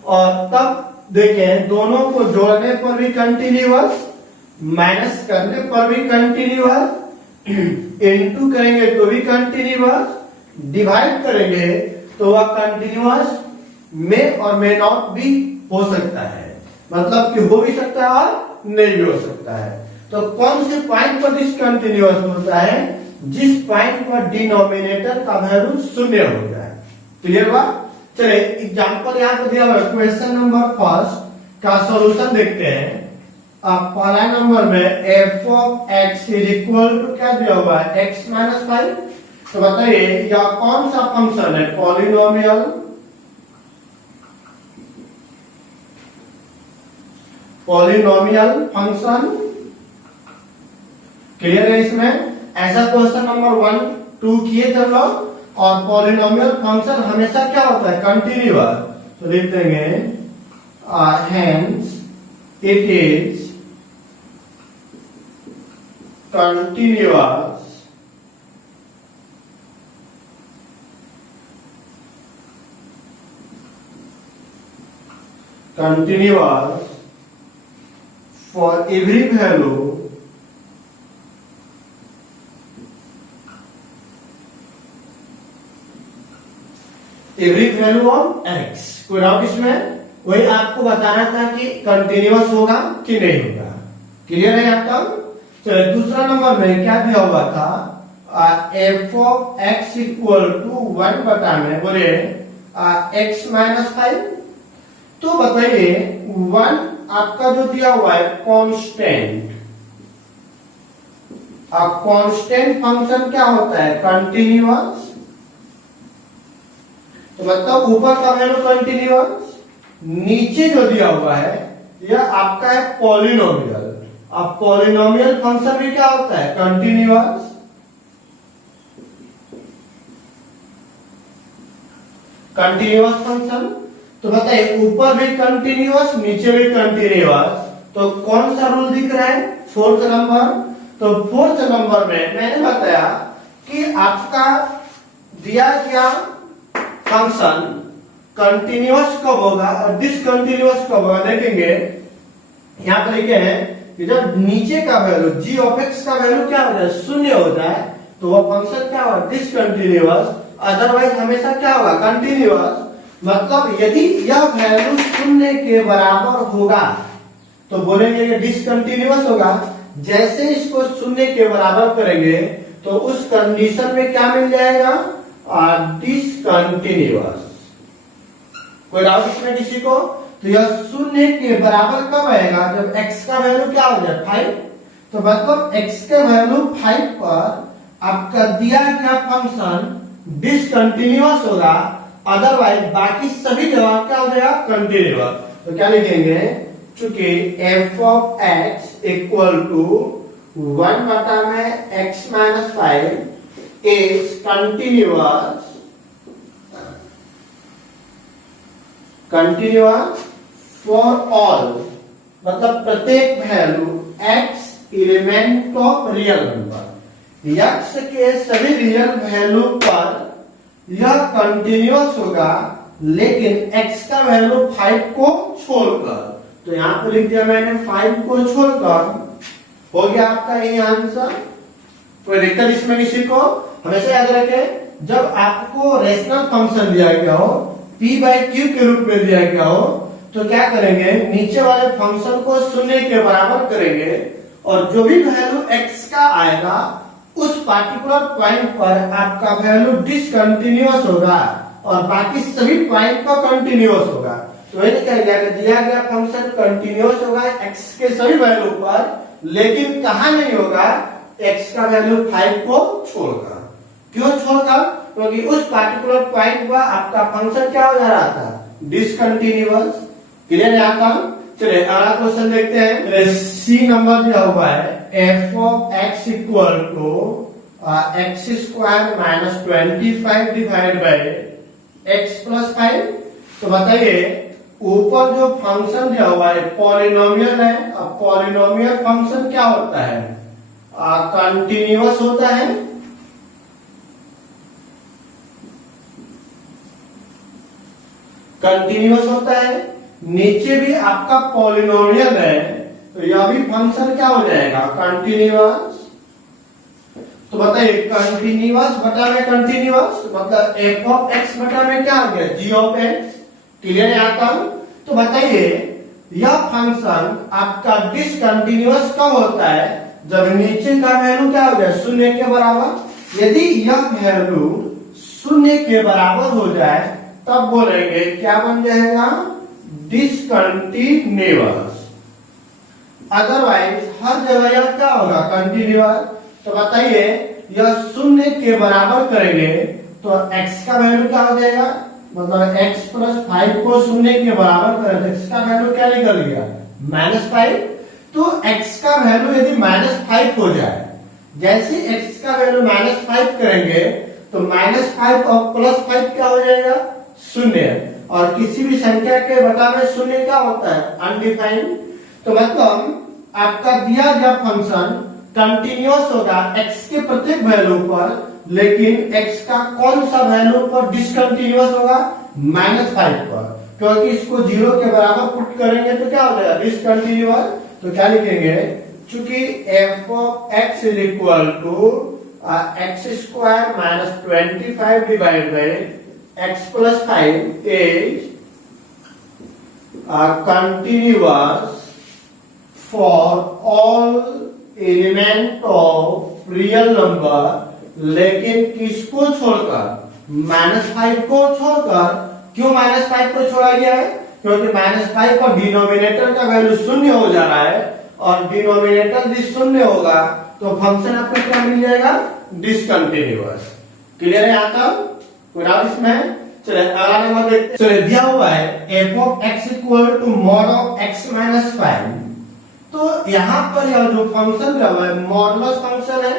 और तब देखें दोनों को जोड़ने पर भी कंटिन्यूअस, माइनस करने पर भी कंटिन्यूअस, इनटू करेंगे तो भी कंटिन्यूअस, डिवाइड करेंगे तो वह कंटिन्यूअस में और मे नॉट भी हो सकता है, मतलब कि हो भी सकता है और नहीं भी हो सकता है। तो कौन से पॉइंट पर डिसकंटिन्यूअस होता है? जिस पॉइंट पर डिनोमिनेटर का वैल्यू शून्य हो जाए। क्लियर हुआ? चलिए एग्जांपल यहाँ पे दिया हुआ है, क्वेश्चन नंबर फर्स्ट का सॉल्यूशन देखते हैं। अब पहला नंबर में f of x is equal to क्या दिया हुआ है? X minus 5। तो बताइए यह कौन सा फंक्शन है? Polynomial, polynomial function. क्लियर है? इसमें ऐसा क्वेश्चन नंबर 1, 2 किए थे लोग। और पॉलिनोमियल फंक्शन हमेशा क्या होता है? कंटिन्यूअस। तो लिख देंगे hence it is continuous for every value of x। कोई डाउट इसमें? वही आपको बताना था कि कंटिन्यूअस होगा कि नहीं होगा। क्लियर है यहाँ तक? चलिए दूसरा नंबर में क्या दिया हुआ था? F of x equal to 1 बटा में बोले एक्स माइनस 5। तो बताइए 1 आपका जो दिया हुआ है कांस्टेंट, अब कांस्टेंट फंक्शन क्या होता है? कंटिन्यूअस। तो मतलब ऊपर का वैल्यू कंटिन्यूअस, नीचे जो दिया हुआ है यह आपका है पॉलिनोमियल। अब पॉलिनोमियल फंक्शन भी क्या होता है? कंटिन्यूअस। Continuous function. तो बताइए ऊपर भी कंटिन्यूअस, नीचे भी कंटिन्यूअस, तो कौन सा रूल दिख रहा है? Fourth number. तो फोर्थ नंबर में मैंने बताया कि आपका दिया गया फंक्शन कंटिन्यूअस कब होगा और डिसकंटिन्यूअस कब होगा। देखेंगे यहां पर लिखे हैं कि जब नीचे का वैल्यू जी ऑफ एक्स का वैल्यू क्या हो जाए? शून्य हो जाए तो वह फंक्शन क्या होगा? डिसकंटिन्यूअस। अदरवाइज हमेशा क्या होगा? कंटिन्यूअस। मतलब यदि यह वैल्यू शून्य के बराबर होगा तो बोलेंगे कि डिसकंटिन्यूअस होगा। जैसे इसको शून्य के बराबर करेंगे तो उस कंडीशन में क्या मिल जाएगा? डिसकंटिन्यूअस। कोई डाउट इसमें किसी को? तो यह शून्य के बराबर कब आएगा? जब x का वैल्यू क्या हो जाए? 5। तो मतलब x के वैल्यू 5 पर आपका दिया गया फंक्शन डिसकंटिन्यूअस होगा, अदरवाइज बाकी सभी जगह क्या हो जाएगा? कंटिन्यूअस। तो क्या लिखेंगे? चूंकि f of x equal to 1 बटा में x minus 5 is continuous for all, मतलब प्रत्येक value x element of real number, x के सभी रियल वैल्यू पर यह कंटिन्यूअस होगा, लेकिन x का वैल्यू 5 को छोड़कर। तो यहां पर लिख दिया मैंने 5 को छोड़कर। हो गया आपका ये आंसर। कोई दिक्कत इसमें किसी को? हमेशा याद रखें जब आपको रेशनल फंक्शन दिया गया हो, p बाई क्यू के रूप में दिया गया हो, तो क्या करेंगे? नीचे वाले फंक्शन को शून्य के बराबर करेंगे और जो भी वैल्यू x का आएगा उस पार्टिकुलर पॉइंट पर आपका वैल्यू डिसकंटिन्यूअस होगा और बाकी सभी पॉइंट पर कंटिन्यूअस होगा। तो ये कह गया कि दिया गया फंक्शन कंटिन्यूअस होगा x के सभी वैल्यू पर, लेकिन कहां नहीं होगा? x का वैल्यू 5 को छोड़कर। क्यों छोड़कर? क्योंकि उस पार्टिकुलर पॉइंट पर आपका फंक्शन क्या हो जा रहा था? डिसकंटिन्यूअस। क्लियर है आपका? चलिए अगला क्वेश्चन देखते हैं। सी नंबर दिया हुआ है f of x equal to x square minus 25 divide by x plus 5। तो बताइए ऊपर जो फंक्शन दिया हुआ है पॉलिनोमियल है। अब पॉलिनोमियल फंक्शन क्या होता है? कंटिन्यूअस होता है, कंटिन्यूअस होता है, नीचे भी आपका पॉलिनोमियल है, तो यह भी फंक्शन क्या हो जाएगा, कंटिन्यूअस। तो बताइए कंटिन्यूअस बटा में कंटिन्यूअस मतलब एफ ऑफ एक्स बटा में क्या हो गया, जी ऑफ एक्स। क्लियर है आता हूं। तो बताइए यह फंक्शन आपका डिसकंटिन्यूअस कब होता है, जब नीचे का वैल्यू क्या हो गया, शून्य के बराबर। यदि यह वैल्यू शून्य के बराबर हो जाए तब बोलेंगे क्या बन जाएगा, डिसकंटिन्यूअस। अदरवाइज हर जगह यह क्या होगा, कंटिन्यूअस। तो बताइए यह शून्य के बराबर करेंगे तो x का वैल्यू क्या हो जाएगा, मतलब x प्लस 5 को शून्य के बराबर करें तो x का वैल्यू क्या निकल गया, -5। तो x का वैल्यू यदि -5 हो जाए, जैसे x का वैल्यू -5 करेंगे तो -5 और +5 क्या हो जाएगा, शून्य। और किसी भी संख्या के बटा में शून्य क्या होता है, अनडिफाइंड। तो मतलब आपका दिया गया फंक्शन कंटिन्यूअस होगा x के प्रत्येक वैल्यू पर, लेकिन x का कौन सा वैल्यू पर डिसकंटिन्यूअस होगा, -5 पर, क्योंकि इसको 0 के बराबर पुट करेंगे तो क्या हो जाएगा, डिसकंटिन्यूअस। तो क्या लिखेंगे, चूंकि f of x is equal to x² - 25 divide by x plus 5 is continuous for all element of real number, लेकिन किसको छोड़कर, -5 को छोड़कर। क्यों -5 को छोड़ा गया है, क्योंकि -5 पर डिनोमिनेटर का वैल्यू शून्य हो जा रहा है, और डिनोमिनेटर यदि शून्य होगा तो फंक्शन आपको क्या मिल जाएगा, डिसकंटिन्यूअस। क्लियर है यहाँ तक, कोई डाउट इसमें। चलिए अगला नंबर देखते हैं। चलिए दिया हुआ है f of x equal to mod of x minus 5। तो यहाँ पर यह जो फंक्शन दिया हुआ है मॉडुलस फंक्शन है,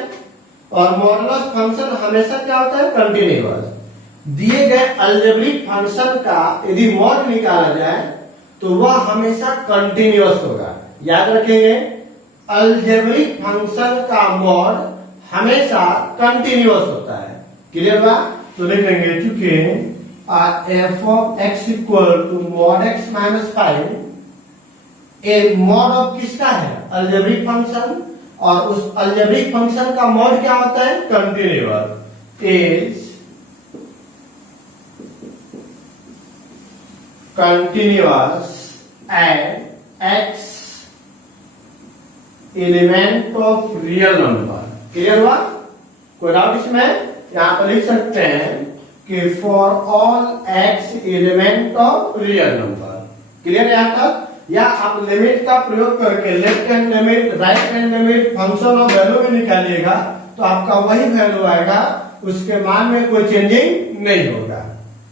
और मॉडुलस फंक्शन हमेशा क्या होता है, कंटिन्यूअस। दिए गए अलजेब्रिक फंक्शन का यदि मॉड निकाला जाए तो वह हमेशा कंटिन्यूअस होगा। याद रखेंगे अलजेब्रिक फंक्शन का मॉड हमेशा कंटिन्यूअस होता है। क्लियर बा। तो लिख लेंगे चूंकि f of x equal to mod x minus 5 a mod of किसका है, अलजेब्रिक फंक्शन, और उस अलजेब्रिक फंक्शन का मॉड क्या होता है, continuous. Is continuous at x element of real number. Clear हुआ, कोई डाउट इसमें। यहां पर लिख सकते हैं कि for all x element of real number. Clear है यहां तक। या आप लिमिट का प्रयोग करके left hand limit, right hand limit, function of value में निकालिएगा तो आपका वही वैल्यू आएगा, उसके मान में कोई चेंजिंग नहीं होगा।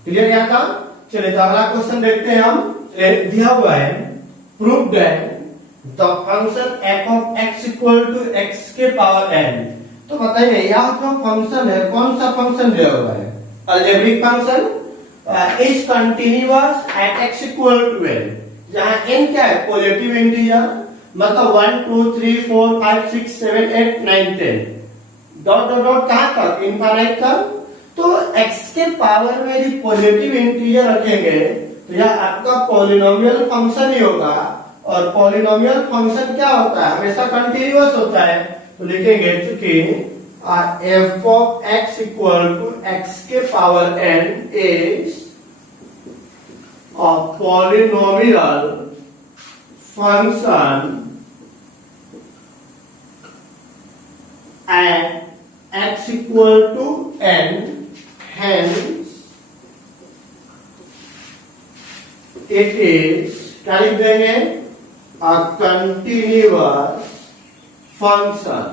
क्लियर यहां तक। चलिए तो अगला क्वेश्चन देखते हैं हम। दिया हुआ है prove that the function f of x equal to x के पावर n। तो बताइए यह जो फंक्शन है कौन सा फंक्शन दिया हुआ है, algebraic function, is continuous at x equal to n, जहां n क्या है, पॉजिटिव इंटीजर, मतलब 1 2 3 4 5 6 7 8 9 10 डॉट डॉट डॉट कहां तक, इनफाइनाइट तक। तो x के पावर में यदि पॉजिटिव इंटीजर रखेंगे तो यह आपका पॉलिनोमियल फंक्शन ही होगा, और पॉलिनोमियल फंक्शन क्या होता है, हमेशा कंटिन्यूअस होता है। तो लिखेंगे चूंकि f of x equal to x के power n is a polynomial function at x equal to n, hence it is क्या लिख देंगे, a continuous function।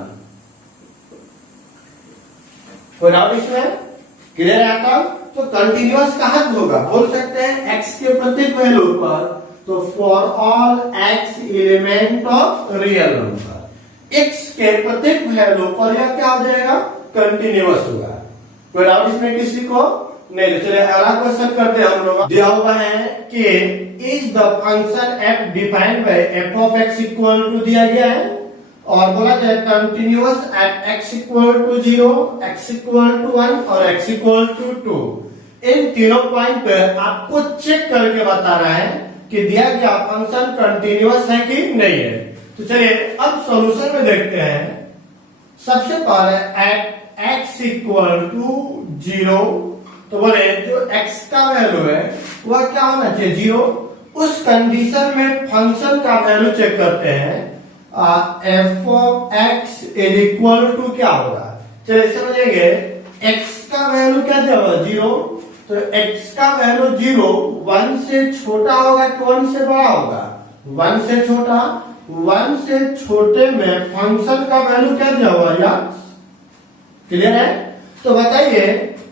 कोई डाउट इसमें, क्लियर है आपका। तो कंटिन्यूअस कहां होगा, बोल सकते हैं x के प्रत्येक वैल्यू पर, तो for all x element of real number, x के प्रत्येक वैल्यू पर यह क्या हो जाएगा, कंटिन्यूअस होगा। कोई डाउट इसमें किसी को नहीं। चलिए अगला क्वेश्चन करते हैं हम लोग। दिया हुआ है कि is the function f defined by f of x equal to दिया गया है, और बोला जाए continuous at x equal to 0, x equal to 1 और x इक्वल टू 2। इन तीनों पॉइंट पे आपको चेक करके बता रहा है कि दिया गया फंक्शन कंटिन्यूअस है कि नहीं है। तो चलिए अब सॉल्यूशन में देखते हैं। सबसे पहले एट x इक्वल टू 0, तो बोले जो x का वैल्यू है वह क्या होना चाहिए, 0। उस कंडीशन में फंक्शन का वैल्यू चेक करते हैं। f of x is equal to क्या होगा, चलिए समझेंगे। x का वैल्यू क्या होगा, 0। तो x का वैल्यू 0 1 से छोटा होगा कि 1 से बड़ा होगा, 1 से छोटा। 1 से छोटे में फंक्शन का वैल्यू क्या दिया हुआ यक्स, क्लियर है। तो बताइए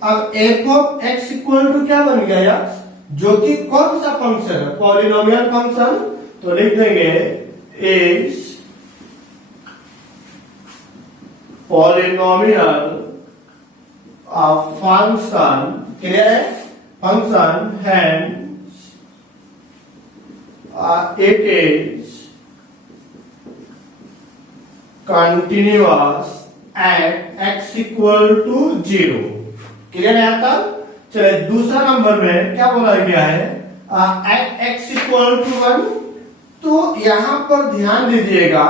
अब f of x equal to क्या बन गया यक्स, जो कि कौन सा फंक्शन है, पॉलिनोमियल फंक्शन। तो लिख देंगे इज पॉलिनोमियल फंक्शन, क्लियर है, function hence it is continuous at x equal to 0, clear है तब। चलिए दूसरा नंबर में क्या बोला गया है, एट x इक्वल टू 1। तो यहां पर ध्यान दीजिएगा,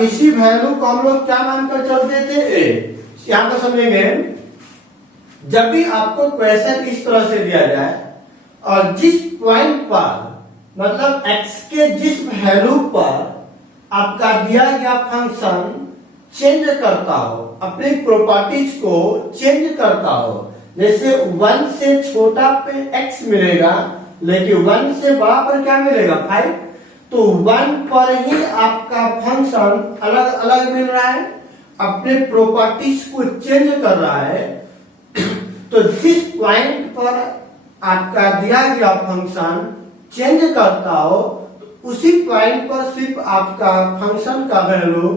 इसी वैल्यू को हम लोग क्या मानकर चलते थे, ए। यहां पर समझेंगे, जब भी आपको क्वेश्चन इस तरह से दिया जाए और जिस पॉइंट पर मतलब x के जिस वैल्यू पर आपका दिया गया फंक्शन चेंज करता हो, अपनी प्रॉपर्टीज को चेंज करता हो, जैसे 1 से छोटा पे x मिलेगा लेकिन 1 से बड़ा पर क्या मिलेगा 5। तो 1 पर ही आपका फंक्शन अलग अलग मिल रहा है, अपने प्रॉपर्टीज को चेंज कर रहा है। तो जिस पॉइंट पर आपका दिया गया फंक्शन चेंज करता हो, उसी पॉइंट पर सिर्फ आपका फंक्शन का वैल्यू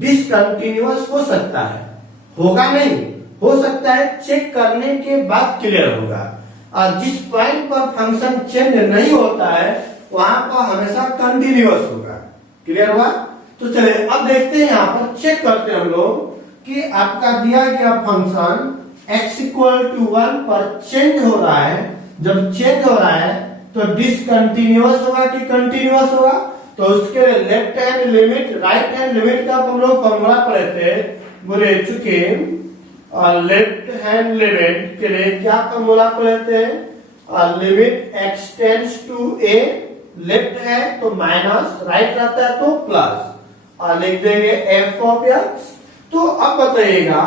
डिसकंटिन्यूअस हो सकता है, होगा नहीं, हो सकता है चेक करने के बाद क्लियर होगा। और जिस पॉइंट पर फंक्शन चेंज नहीं होता है वहां पर हमेशा कंटिन्यूअस होगा, क्लियर हुआ। तो चलिए अब देखते हैं, यहां पर चेक करते हैं हम लोग कि आपका दिया गया फंक्शन x इक्वल टू 1 पर चेंज हो रहा है। जब चेंज हो रहा है तो डिसकंटिन्यूअस होगा कि कंटिन्यूअस होगा। तो उसके लिए left hand limit, right hand limit का हम लोग फॉर्मूला पढ़े थे, बोले चुके लेफ्ट हैंड लिमिट के लिए क्या फॉर्मूला पढ़े थे, limit x tends to a, left है तो माइनस, राइट रहता है तो प्लस, और लिख देंगे f ऑफ x। तो अब बताइएगा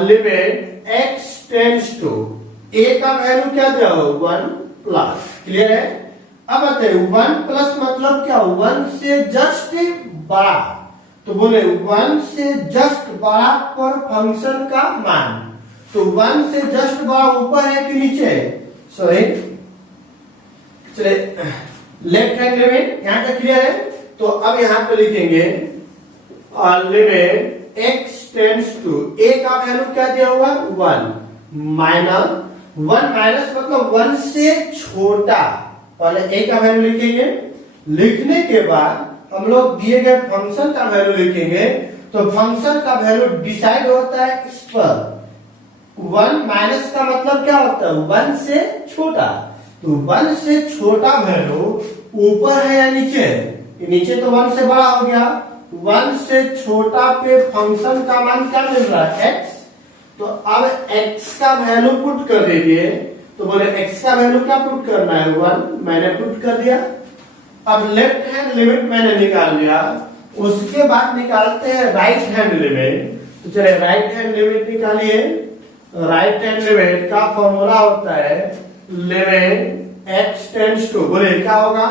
limit x tends to a का वैल्यू क्या दिया हो 1 प्लस, क्लियर है। अब बताइए 1 प्लस मतलब क्या, 1 से जस्ट बड़ा। तो बोले 1 से जस्ट बड़ा पर फंक्शन का मान, तो 1 से जस्ट बड़ा ऊपर है कि नीचे, सॉरी चलिए लेफ्ट हैंड लिमिट यहां तक क्लियर है। तो अब यहां पे लिखेंगे limit x tends to a का वैल्यू क्या दिया हुआ 1 माइनस 1 माइनस मतलब 1 से छोटा, पहले a का वैल्यू लिखेंगे, लिखने के बाद हम लोग दिए गए फंक्शन का वैल्यू लिखेंगे। तो फंक्शन का वैल्यू डिसाइड होता है इस पर, 1 माइनस का मतलब क्या होता है 1 से छोटा। तो 1 से छोटा वैल्यू ऊपर है या नीचे, नीचे तो 1 से बड़ा हो गया। 1 से छोटा पे फंक्शन का मान क्या मिल रहा है x। तो अब x का वैल्यू पुट कर दीजिए। तो बोले x का वैल्यू क्या पुट करना है 1, मैंने पुट कर दिया। अब लेफ्ट हैंड लिमिट मैंने निकाल लिया, उसके बाद निकालते हैं राइट हैंड लिमिट। तो चलिए राइट हैंड लिमिट निकालिए। राइट हैंड लिमिट का फॉर्मूला होता है लिमिट x टेंड्स टू, बोले क्या होगा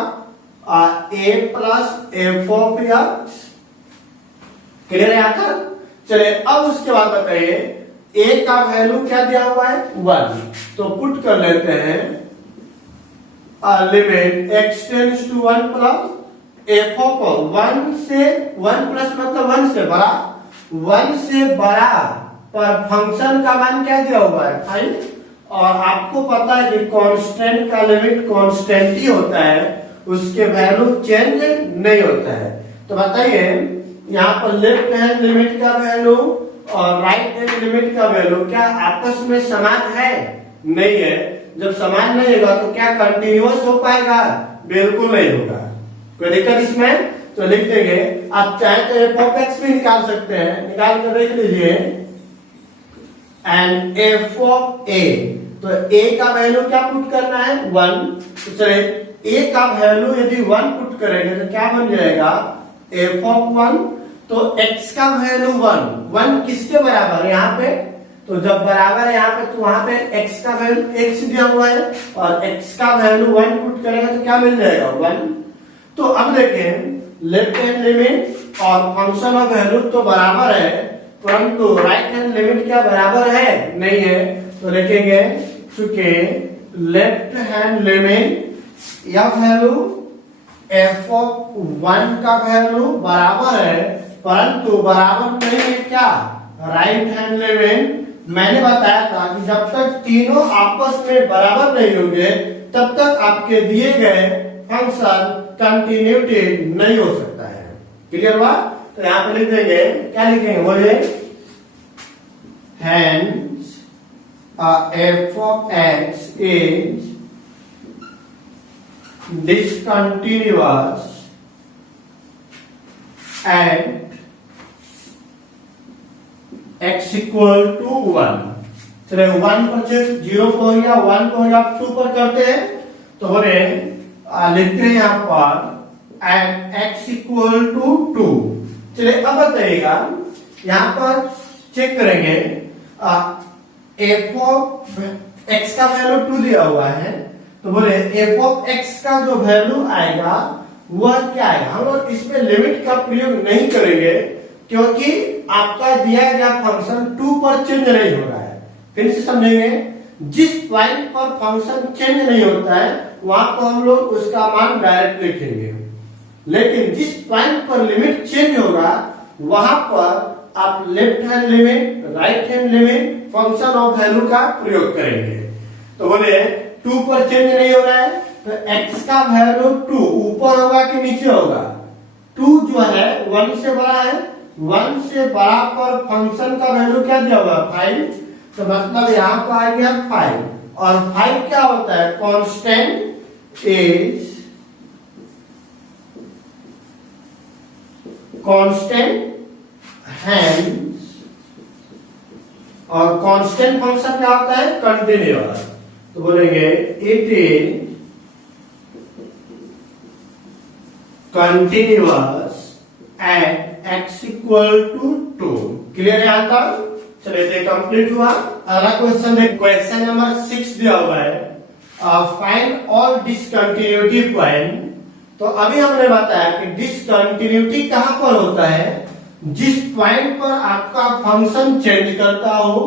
a plus f of x, clear है आता। चलिए अब उसके बाद बताइए a का वैल्यू क्या दिया हुआ है 1, तो पुट कर लेते हैं limit x tends to 1 plus f of 1 से 1 प्लस मतलब 1 से बड़ा, 1 से बड़ा पर फंक्शन का मान क्या दिया हुआ है 5। और आपको पता है कि कांस्टेंट का लिमिट कांस्टेंट ही होता है, उसके वैल्यू चेंज नहीं होता है। तो बताइए यहाँ पर लेफ्ट हैंड लिमिट का वैल्यू और राइट हैंड लिमिट का वैल्यू क्या आपस में समान है? नहीं है। जब समान नहीं होगा तो क्या कंटिन्यूअस हो पाएगा? बिल्कुल नहीं होगा। कोई दिक्कत इसमें? तो लिख देंगे, आप चाहे तो एफ ऑफ एक्स भी निकाल सकते हैं, निकाल कर देख लीजिए। एंड एफ ऑफ ए, तो ए का वैल्यू क्या पुट करना है? 1। तो चले ए का वैल्यू यदि 1 पुट करेंगे तो क्या बन जाएगा? F of 1। तो x का वैल्यू 1 किसके बराबर है यहाँ पे? तो जब बराबर है यहाँ पे तो वहां पे x का वैल्यू x दिया हुआ है और x का वैल्यू 1 पुट करेंगे तो क्या मिल जाएगा? 1। तो अब देखें लेफ्ट हैंड लिमिट और फंक्शन ऑफ वैल्यू तो बराबर है, परंतु राइट हैंड लिमिट क्या बराबर है? नहीं है। तो लिखेंगे चूंकि लेफ्ट हैंड लिमिट या वैल्यू एफ ऑफ 1 का वैल्यू बराबर है, परंतु बराबर नहीं है क्या? Right hand limit. मैंने बताया था कि जब तक तीनों आपस में बराबर नहीं होंगे तब तक आपके दिए गए फंक्शन कंटिन्यूटी नहीं हो सकता है। क्लियर हुआ? तो यहां पे लिख देंगे, क्या लिखेंगे बोलिए? Hence f of x is discontinuous at x equal to 1। चलिए 1 पर से 0 को या 1 को या 2 पर करते हैं तो हो रहे लिखते हैं यहाँ पर एट x इक्वल टू 2। चलिए अब बताइएगा, यहाँ पर चेक करेंगे एफ ऑफ एक्स का वैल्यू 2 दिया हुआ है, तो बोले एफ ऑफ एक्स का जो वैल्यू आएगा वह क्या आएगा? हम लोग इसमें लिमिट का प्रयोग नहीं करेंगे क्योंकि आपका दिया गया फंक्शन 2 पर चेंज नहीं हो रहा है। फिर से समझेंगे, जिस पॉइंट पर फंक्शन चेंज नहीं होता है वहां पर हम लोग उसका मान डायरेक्ट लिखेंगे, लेकिन जिस पॉइंट पर लिमिट चेंज होगा वहां पर आप left hand limit, right hand limit, function of value का प्रयोग करेंगे। तो बोले 2 पर चेंज नहीं हो रहा है तो x का वैल्यू 2 ऊपर होगा कि नीचे होगा? 2 जो है 1 से बड़ा है, 1 से बड़ा पर फंक्शन का वैल्यू क्या दिया हुआ? 5। तो मतलब यहाँ पर आ गया 5 और 5 क्या होता है? कांस्टेंट इज कांस्टेंट हैंस, और कांस्टेंट फंक्शन क्या होता है? कंटिन्यूअस। तो बोलेंगे it is continuous at x equal to 2। Clear है यहाँ तक? चलिए कंप्लीट हुआ। अगला क्वेश्चन देख, क्वेश्चन नंबर 6 दिया हुआ है, फाइंड ऑल डिसकंटिन्यूटी पॉइंट। तो अभी हमने बताया कि डिसकंटिन्यूटी कहां पर होता है? जिस पॉइंट पर आपका फंक्शन चेंज करता हो।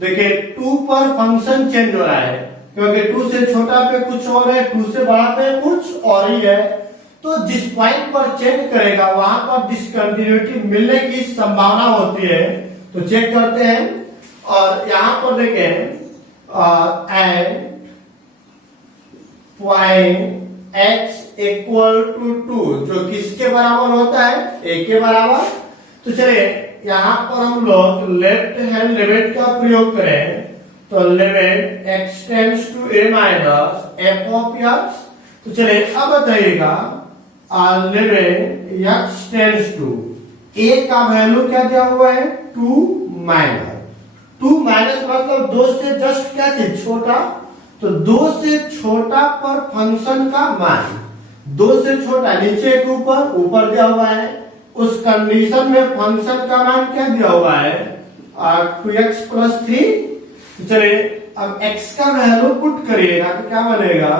देखिए 2 पर फंक्शन चेंज हो रहा है क्योंकि 2 से छोटा पे कुछ और है, 2 से बड़ा पे कुछ और ही है। तो जिस पॉइंट पर चेंज kरेगा वहां पर डिसकंटिन्यूटी मिलने की संभावना होती है। तो चेक करते हैं और यहां पर देखें end point x equal to 2 जो किसके बराबर होता है? a के बराबर। तो चलिए यहां पर हम लोग लेफ्ट हैंड लिमिट का प्रयोग करें तो limit x tends to a minus f of x। तो चलिए अब बताइएगा limit x tends to a का वैल्यू क्या दिया हुआ है? 2 माइनस। 2 माइनस मतलब 2 से जस्ट क्या चीज? छोटा। तो 2 से छोटा पर फंक्शन का मान, 2 से छोटा नीचे के ऊपर, ऊपर दिया हुआ है। उस कंडीशन में फंक्शन का मान क्या दिया हुआ है? 2x plus 3। चलिए अब x का वैल्यू पुट करिएगा तो क्या बनेगा?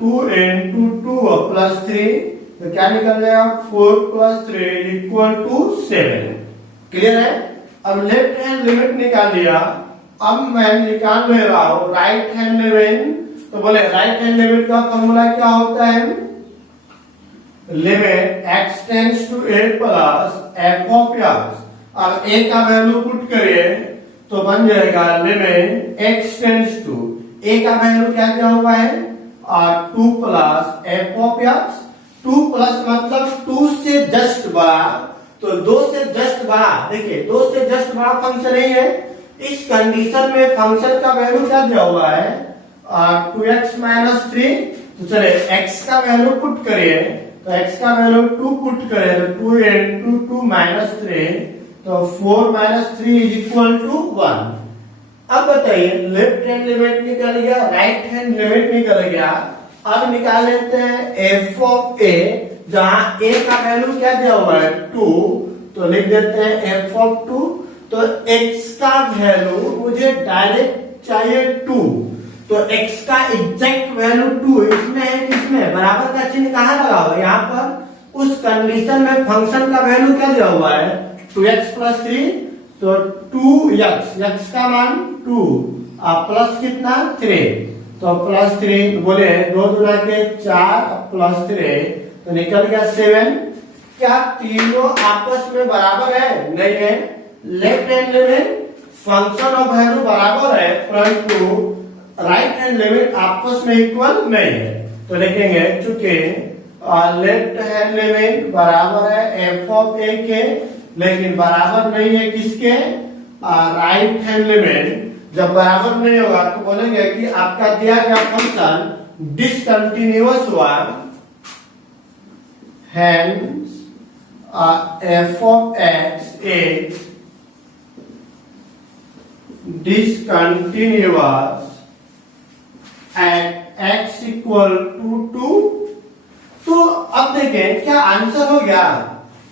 2 into 2 प्लस 3, तो क्या निकल जाएगा? 4 प्लस 3 इक्वल टू 7। क्लियर है? अब लेफ्ट हैंड लिमिट निकाल लिया, अब मैं निकाल ले रहा हूं राइट हैंड लिमिट। तो बोले राइट हैंड लिमिट का फॉर्मूला क्या होता है? Limit x tends to a plus f of x। अब a का वैल्यू पुट करिए तो बन जाएगा limit x tends to, a का वैल्यू क्या दिया हुआ है? 2 plus f of x। 2 plus मतलब 2 से जस्ट बड़ा बड़ा, देखिए 2 से जस्ट बड़ा फंक्शन ही है। इस कंडीशन में फंक्शन का वैल्यू क्या दिया हुआ है 2x माइनस 3। तो चले x का वैल्यू पुट करिए, तो x का वैल्यू 2 पुट करें तो 2 into 2 minus 3, तो 4 minus 3 is equal to 1। अब बताइए लेफ्ट हैंड लिमिट निकल गया, राइट हैंड लिमिट निकल गया। अब निकाल लेते हैं f ऑफ a, जहां a का वैल्यू क्या दिया हुआ है 2, तो लिख देते हैं f ऑफ 2। तो x का वैल्यू मुझे डायरेक्ट चाहिए 2, तो x का एग्जैक्ट वैल्यू 2 इसमें है, किसमें बराबर का चिन्ह कहाँ लगा हुआ है यहाँ पर। उस कंडीशन में फंक्शन का वैल्यू क्या दिया हुआ है 2x प्लस 3, तो 2x का मान 2 प्लस कितना 3, तो प्लस 3 बोले 2 दूना के 4 प्लस 3, तो निकल गया 7। क्या तीनों आपस में बराबर है? नहीं है। Left hand limit function of value बराबर है, परंतु राइट हैंड लिमिट आपस में इक्वल नहीं है। तो लिखेंगे चूंकि लेफ्ट हैंड लिमिट बराबर है f ऑफ a के, लेकिन बराबर नहीं है किसके राइट हैंड लिमिट। जब बराबर नहीं होगा तो बोलेंगे कि आपका दिया गया फंक्शन डिसकंटिन्यूअस हुआ, hence f of x is discontinuous at x equal to 2। तो अब देखें क्या आंसर हो गया,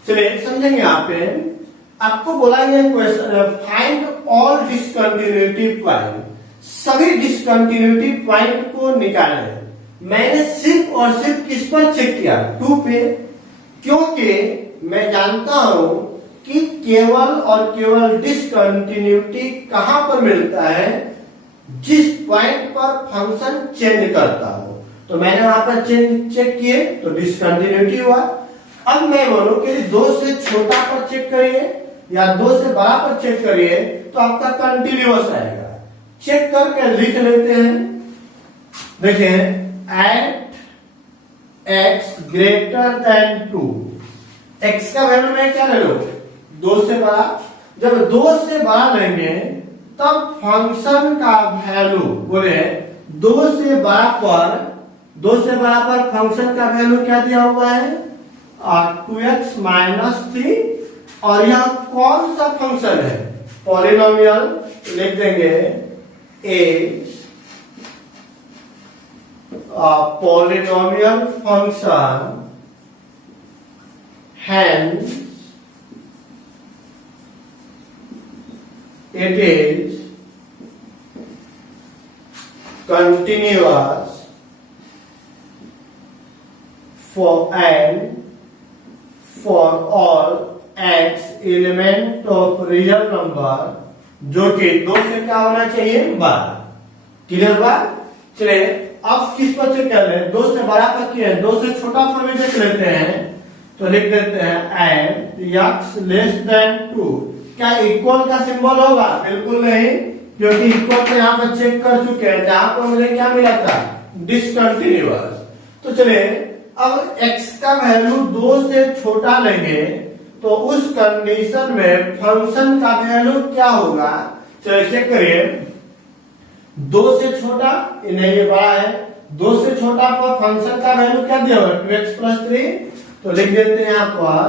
चलिए समझेंगे। यहाँ पे आपको बोला गया question find all discontinuity point, सभी डिसकंटिन्यूटी पॉइंट को निकालें। मैंने सिर्फ और सिर्फ किस पर चेक किया 2 पे, क्योंकि मैं जानता हूं कि केवल और केवल डिसकंटिन्यूटी कहां पर मिलता है, जिस पॉइंट पर फंक्शन चेंज करता हो। तो मैंने वहां पर चेक किए तो डिसकंटिन्यूटी हुआ। अब मैं बोलूं कि 2 से छोटा पर चेक करिए या 2 से बड़ा पर चेक करिए, तो आपका कंटिन्यूअस आएगा। चेक करके लिख लेते हैं। देखिए at x greater than 2, x का वैल्यू मैं क्या ले लो 2 से बड़ा। जब 2 से बड़ा लेंगे तब फंक्शन का वैल्यू बोले 2 से बड़ा पर फंक्शन का वैल्यू क्या दिया हुआ है 2x माइनस 3। और यह कौन सा फंक्शन है पॉलिनोमियल, लिख देंगे as polynomial function, hence it is continuous for all x element of real number, जो कि 2 से क्या होना चाहिए 12। क्लियर बात। चलिए अब किस पर चेक कर ले, 2 से बड़ा पर किया है, 2 से छोटा पर भी देख लेते हैं। तो लिख देते हैं एंड x लेस देन 2। क्या इक्वल का सिंबल होगा? बिल्कुल नहीं, क्योंकि इक्वल से यहाँ पर चेक कर चुके हैं, जहां पर मुझे क्या मिला था डिसकंटिन्यूअस। तो चलिए अब x का वैल्यू 2 से छोटा लेंगे तो उस कंडीशन में फंक्शन का वैल्यू क्या होगा, चलिए चेक करिए। 2 से छोटा नहीं, ये बड़ा है, 2 से छोटा पर फंक्शन का वैल्यू क्या दिया हुआ 2x प्लस 3। तो लिख देते हैं यहाँ पर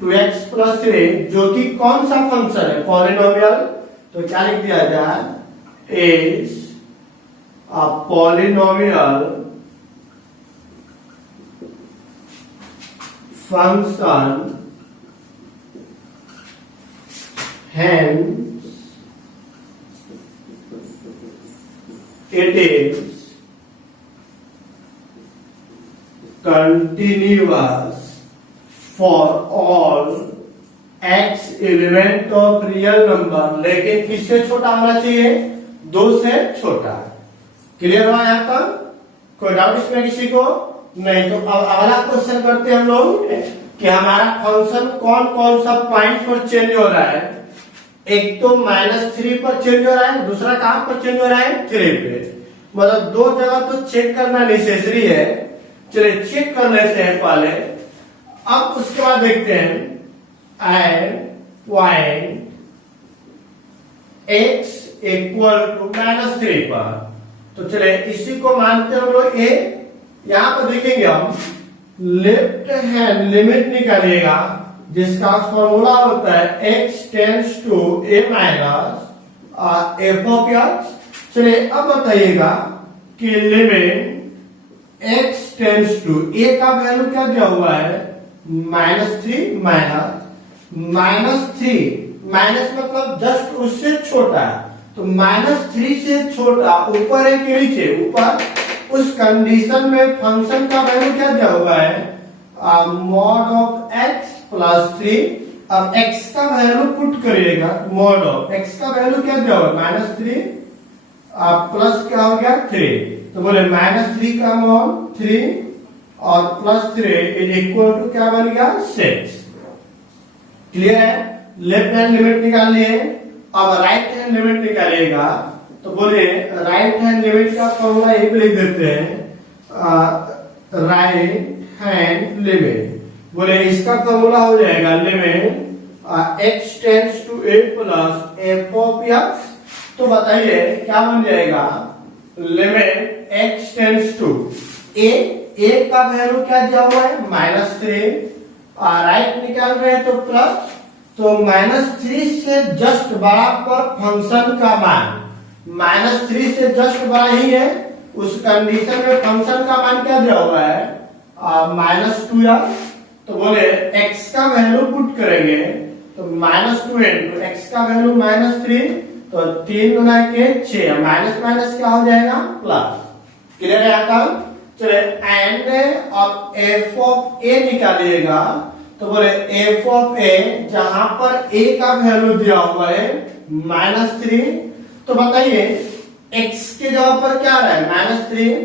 2x प्लस 3, जो कि कौन सा फंक्शन है पॉलिनोमियल। तो क्या लिख दिया जाए is a polynomial function, hence it is continuous for all x element of real number, लेकिन किससे छोटा होना चाहिए 2 से छोटा। क्लियर हुआ यहाँ तक? कोई डाउट इसमें किसी को? नहीं। तो अब अगला क्वेश्चन करते हैं हम लोग कि हमारा फंक्शन कौन कौन सा पॉइंट पर चेंज हो रहा है। एक तो -3 पर चेंज हो रहा है, दूसरा कहां पर चेंज हो रहा है 3 पे। मतलब 2 जगह तो चेक करना नेसेसरी है। चलिए चेक कर लेते हैं पहले, अब उसके बाद देखते हैं end point x equal to -3 पर। तो चले इसी को मानते हैं हम लोग a। यहां पर देखेंगे हम लेफ्ट हैंड लिमिट निकालिएगा जिसका फॉर्मूला होता है x tends to a minus f of x। चलिए अब बताइएगा कि limit x tends to a का वैल्यू क्या दिया हुआ है -3 -3 माइनस मतलब जस्ट उससे छोटा है। तो -3 से छोटा ऊपर है कि नीचे? ऊपर। उस कंडीशन में फंक्शन का वैल्यू क्या दिया हुआ है मॉड ऑफ x प्लस 3। अब x का वैल्यू पुट करिएगा, मॉड ऑफ x का वैल्यू क्या दिया हुआ है -3 प्लस क्या हो गया 3। तो बोले -3 का मॉड 3 और प्लस 3 इज इक्वल टू क्या बन गया 6। क्लियर है? लेफ्ट हैंड लिमिट निकाल लिए। अब राइट हैंड लिमिट निकालिएगा तो बोले राइट हैंड लिमिट का फॉर्मूला एक लिख देते हैं राइट हैंड लिमिट। बोले इसका फॉर्मूला हो जाएगा limit x tends to a plus f of x। तो बताइए क्या बन जाएगा limit x tends to a का वैल्यू क्या दिया हुआ है -3, राइट निकाल रहे हैं तो प्लस। तो -3 से जस्ट बड़ा पर फंक्शन का मान -3 से जस्ट बड़ा ही है। उस कंडीशन में फंक्शन का मान क्या दिया हुआ है -2। तो बोले x का वैल्यू पुट करेंगे तो -2 इंटू x का वैल्यू -3 तो 3 गुना के 6 माइनस माइनस क्या हो जाएगा प्लस। क्लियर है आता? चले एंड अब f ऑफ a निकालिएगा तो बोले f ऑफ a जहां पर a का वैल्यू दिया हुआ है -3। तो बताइए x के जगह पर क्या आ रहा है -3।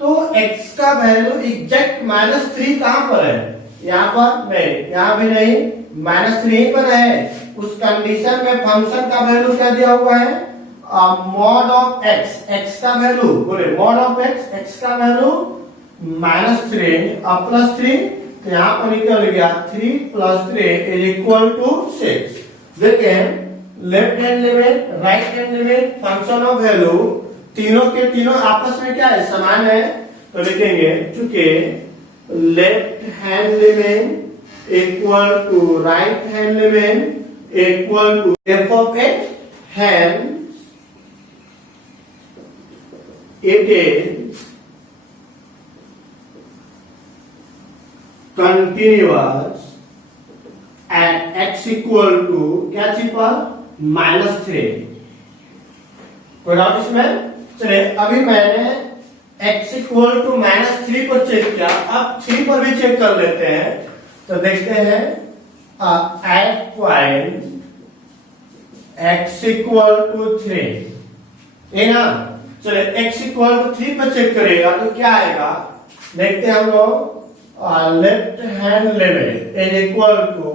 तो x का वैल्यू एग्जैक्ट -3 कहां पर है? यहाँ पर नहीं, यहाँ भी नहीं, -3 पर है। उस कंडीशन में फंक्शन का वैल्यू क्या दिया हुआ है मॉड ऑफ x का वैल्यू बोले मॉड ऑफ x का वैल्यू -3 और प्लस 3। तो यहाँ पर निकल गया 3 प्लस 3 इज इक्वल टू 6। देखें left hand limit right hand limit function of value तीनों के तीनों आपस में क्या है समान है। तो लिखेंगे चूंकि left hand limit equal to right hand limit equal to f of x, hence it is continuous at x equal to क्या चीज पर -3। कोई डाउट इसमें? चलिए अभी मैंने x इक्वल टू -3 पर चेक किया, अब 3 पर भी चेक कर लेते हैं। तो देखते हैं at point x equal to 3 ये ना। चलिए x इक्वल टू 3 पर चेक करेगा तो क्या आएगा देखते हैं हम लोग। Left hand limit is equal to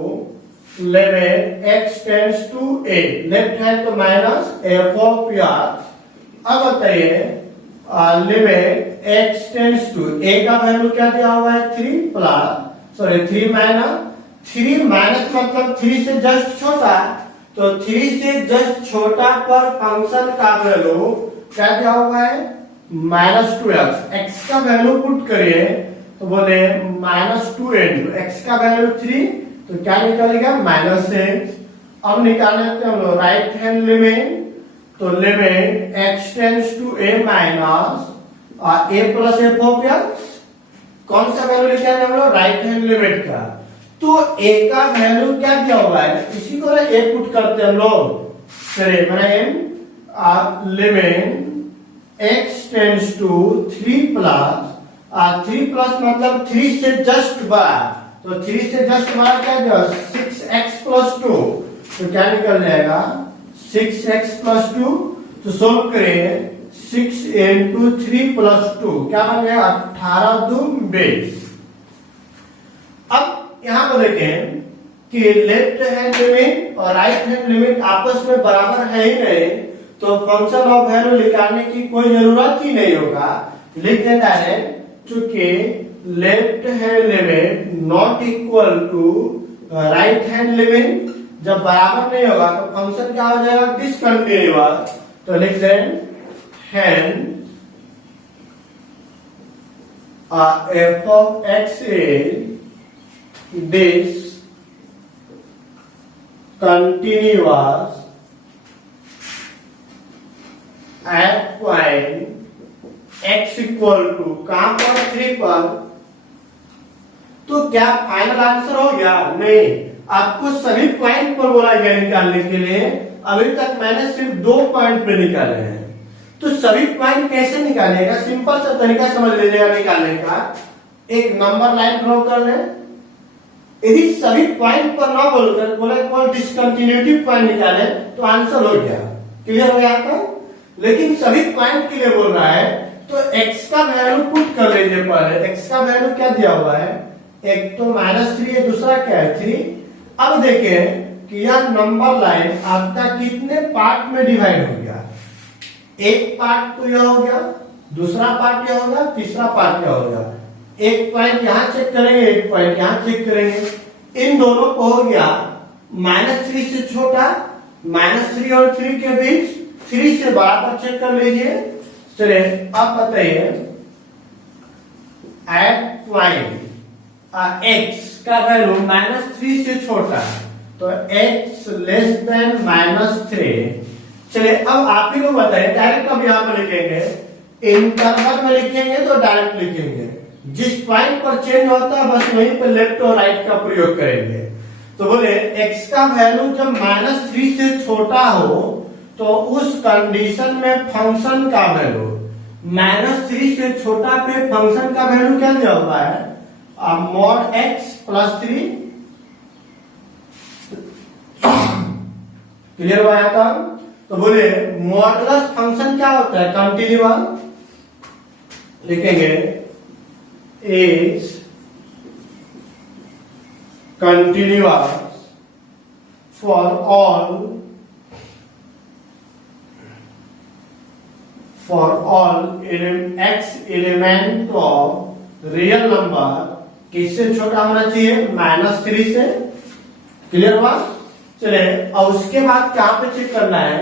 limit x tends to a। Left hand तो माइनस f ऑफ x। अब बताइए limit x tends to a का वैल्यू क्या दिया हुआ है 3 माइनस मतलब 3 से जस्ट छोटा। तो 3 से जस्ट छोटा पर फंक्शन का वैल्यू क्या दिया हुआ है -2x। x का वैल्यू पुट करिए तो बोले -2 इंटू x का वैल्यू 3 तो क्या निकलेगा -6। अब निकाल लेते हैं हम लोग राइट हैंड लिमिट। तो limit x tends to a minus a plus f of x। कौन सा वैल्यू लिखा है हम लोग राइट हैंड लिमिट का। तो a का वैल्यू क्या दिया हुआ है इसी को a पुट करते हैं हम लोग। चलिए मैंने limit x tends to 3 plus मतलब 3 से जस्ट बड़ा। तो 3 से जस्ट बड़ा क्या दिया 6x प्लस 2। तो क्या निकल जाएगा 6x प्लस 2। तो सोल्व करिए 6 इंटू 3 प्लस 2 क्या बन गया 18 2 20। अब यहां पर देखें कि लेफ्ट हैंड लिमिट और राइट हैंड लिमिट आपस में बराबर है ही नहीं। तो फंक्शन ऑफ वैल्यू निकालने की कोई जरूरत ही नहीं होगा। लिख देता है चूंकि left hand limit not equal to right hand limit. जब बराबर नहीं होगा तो फंक्शन क्या हो जाएगा, डिसकंटिन्यूअस। तो लिख दें hence f of x is discontinuous at point x equal to कहां पर, 3 पर। तो क्या फाइनल आंसर हो गया? नहीं, आपको सभी पॉइंट पर बोला गया निकालने के लिए। अभी तक मैंने सिर्फ 2 पॉइंट पे निकाले हैं। तो सभी पॉइंट कैसे निकालेगा, सिंपल सा तरीका समझ लीजिएगा निकालने का। एक नंबर लाइन ड्रॉ कर ले, यदि सभी पॉइंट पर ना बोलकर बोले कोई डिसकंटिन्यूटी पॉइंट निकाले तो आंसर हो गया। क्लियर हो गया आपका? लेकिन सभी पॉइंट के लिए बोल रहा है तो x का वैल्यू पुट कर लीजिए। पहले x का वैल्यू क्या दिया हुआ है, एक तो -3 है, दूसरा क्या है 3। अब देखें कि यह नंबर लाइन आपका कितने पार्ट में डिवाइड हो गया। एक पार्ट तो यह हो गया, दूसरा पार्ट यह हो गया, तीसरा पार्ट क्या हो गया। एक पॉइंट यहां चेक करेंगे, एक पॉइंट यहां चेक करेंगे। इन दोनों को हो गया -3 से छोटा, -3 और 3 के बीच, 3 से बड़ा पर चेक कर लीजिए। चलिए अब बताइए, एट पॉइंट x का वैल्यू -3 से छोटा, तो x लेस देन -3। चलिए अब आप ही को बताइए, डायरेक्ट अब यहां पर लिखेंगे, इंटरवल में लिखेंगे तो डायरेक्ट लिखेंगे, जिस पॉइंट पर चेंज होता है बस वहीं पर लेफ्ट और राइट का प्रयोग करेंगे। तो बोले x का वैल्यू जब -3 से छोटा हो तो उस कंडीशन में फंक्शन का वैल्यू -3 से छोटा पे फंक्शन का वैल्यू क्या दिया हुआ है, mod x + 3। क्लियर हुआ यहाँ तक? तो बोले मॉडुलस फंक्शन क्या होता है, कंटिन्यूअस। लिखेंगे is continuous for all x element of real number. किससे छोटा होना चाहिए, -3 से। क्लियर हुआ? चले और उसके बाद कहां पे चेक करना है,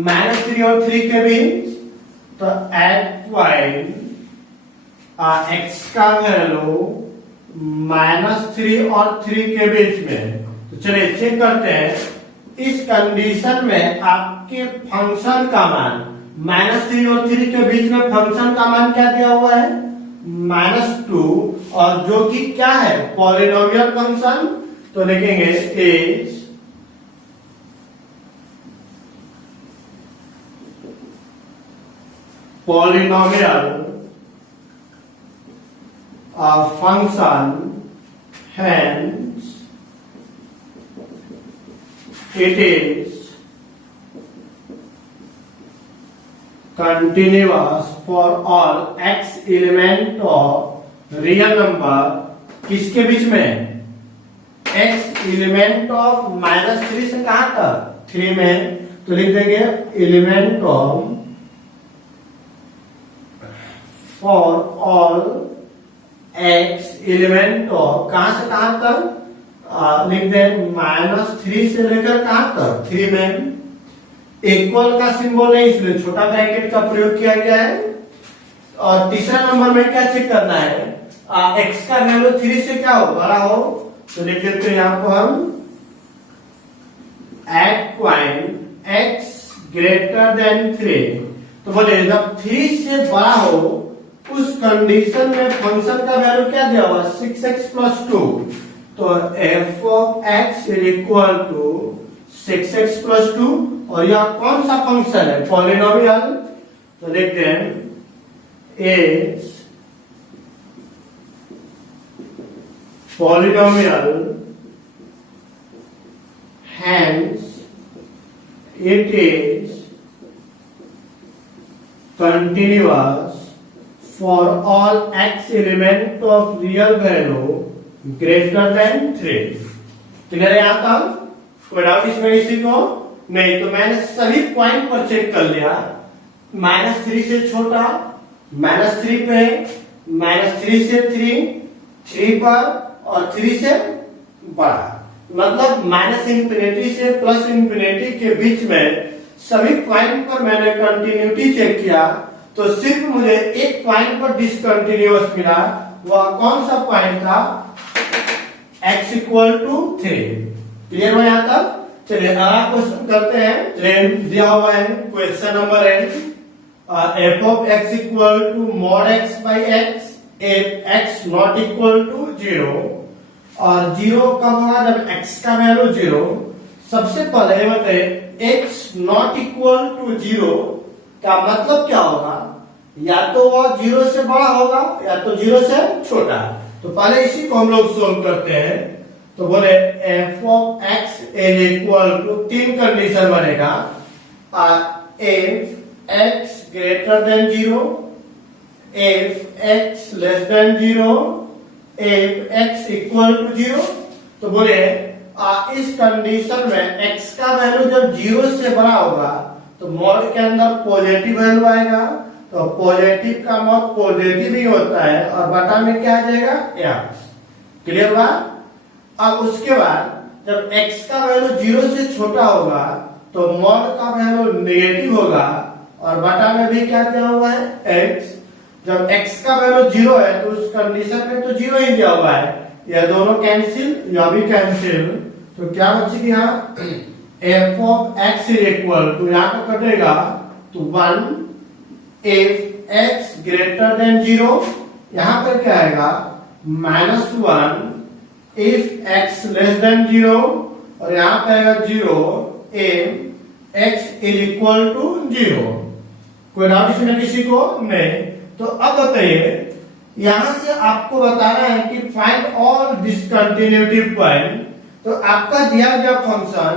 -3 और 3 के बीच। तो एट पॉइंट x का वैल्यू -3 और 3 के बीच में। तो चलिए चेक करते हैं, इस कंडीशन में आपके फंक्शन का मान -3 और 3 के बीच में फंक्शन का मान क्या दिया हुआ है, -2, और जो कि क्या है, पॉलिनोमियल फंक्शन। तो लिखेंगे is polynomial function, hence it is continuous for all x element of real number। किसके बीच में, x एलिमेंट ऑफ -3 से कहां तक, 3 में। तो लिख देंगे element of for all x element of कहां से कहां तक, लिख दें -3 से लेकर कहां तक, 3 में। इक्वल का सिंबल है इसलिए छोटा ब्रैकेट का प्रयोग किया गया है। और तीसरा नंबर में क्या चेक करना है, x का वैल्यू 3 से क्या हो, बड़ा हो। तो लिख देते हैं यहां पर हम at point x greater than 3। तो बोले जब 3 से बड़ा हो उस कंडीशन में फंक्शन का वैल्यू क्या दिया हुआ, 6x + 2। तो f of x = 6x + 2। और यह कौन सा फंक्शन है, पॉलिनोमियल। तो देखते हैं is polynomial, hence it is continuous for all x element of real value greater than 3। Clear है यहां तक? कोई डाउट इसमें इसी को नहीं? तो मैंने सभी पॉइंट पर चेक कर लिया, -3 से छोटा, -3 पे, -3 से 3, 3 पर और 3 से बड़ा। मतलब माइनस इंफिनिटी से प्लस इंफिनिटी के बीच में सभी पॉइंट पर मैंने कंटिन्यूटी चेक किया, तो सिर्फ मुझे एक पॉइंट पर डिसकंटिन्यूअस मिला। वह कौन सा पॉइंट था? x equal to 3। क्लियर हो यहाँ तक? चलिए अगला क्वेश्चन करते हैं। दिया हुआ है question number f of x equal to mod x by x if x not equal to 0। और 0 कब होगा? जब x का वैल्यू 0। सबसे पहले बताइए x नॉट इक्वल टू 0 का मतलब क्या होगा? या तो वह 0 से बड़ा होगा या तो 0 से छोटा। तो पहले इसी को हम लोग सोल्व करते हैं। तो बोले f of x is equal to 3 condition बनेगा। if x greater than 0, if x less than 0, if x equal to 0। तो बोले इस कंडीशन में x का वैल्यू जब 0 से बड़ा होगा तो मॉड के अंदर पॉजिटिव वैल्यू आएगा। तो पॉजिटिव का मॉड पॉजिटिव ही होता है और बटा में क्या आ जाएगा? x। क्लियर हुआ? अब उसके बाद जब x का वैल्यू 0 से छोटा होगा तो मॉड का वैल्यू नेगेटिव होगा और बटा में भी क्या दिया हुआ है? x। जब x का वैल्यू 0 है तो उस कंडीशन में तो 0 ही दिया हुआ है। यह दोनों कैंसिल, यह भी कैंसिल। तो क्या बचेगी यहाँ? f of x is equal to, यहाँ पे कटेगा तो 1 if x ग्रेटर देन 0। यहाँ पर क्या आएगा? -1 if x लेस देन 0। और यहाँ पे आएगा 0 if x is equal to 0। कोई डाउट इसमें किसी को? नहीं। तो अब बताइए, यहां से आपको बताना है कि फाइंड ऑल डिसकंटिन्यूटी पॉइंट। तो आपका दिया गया फंक्शन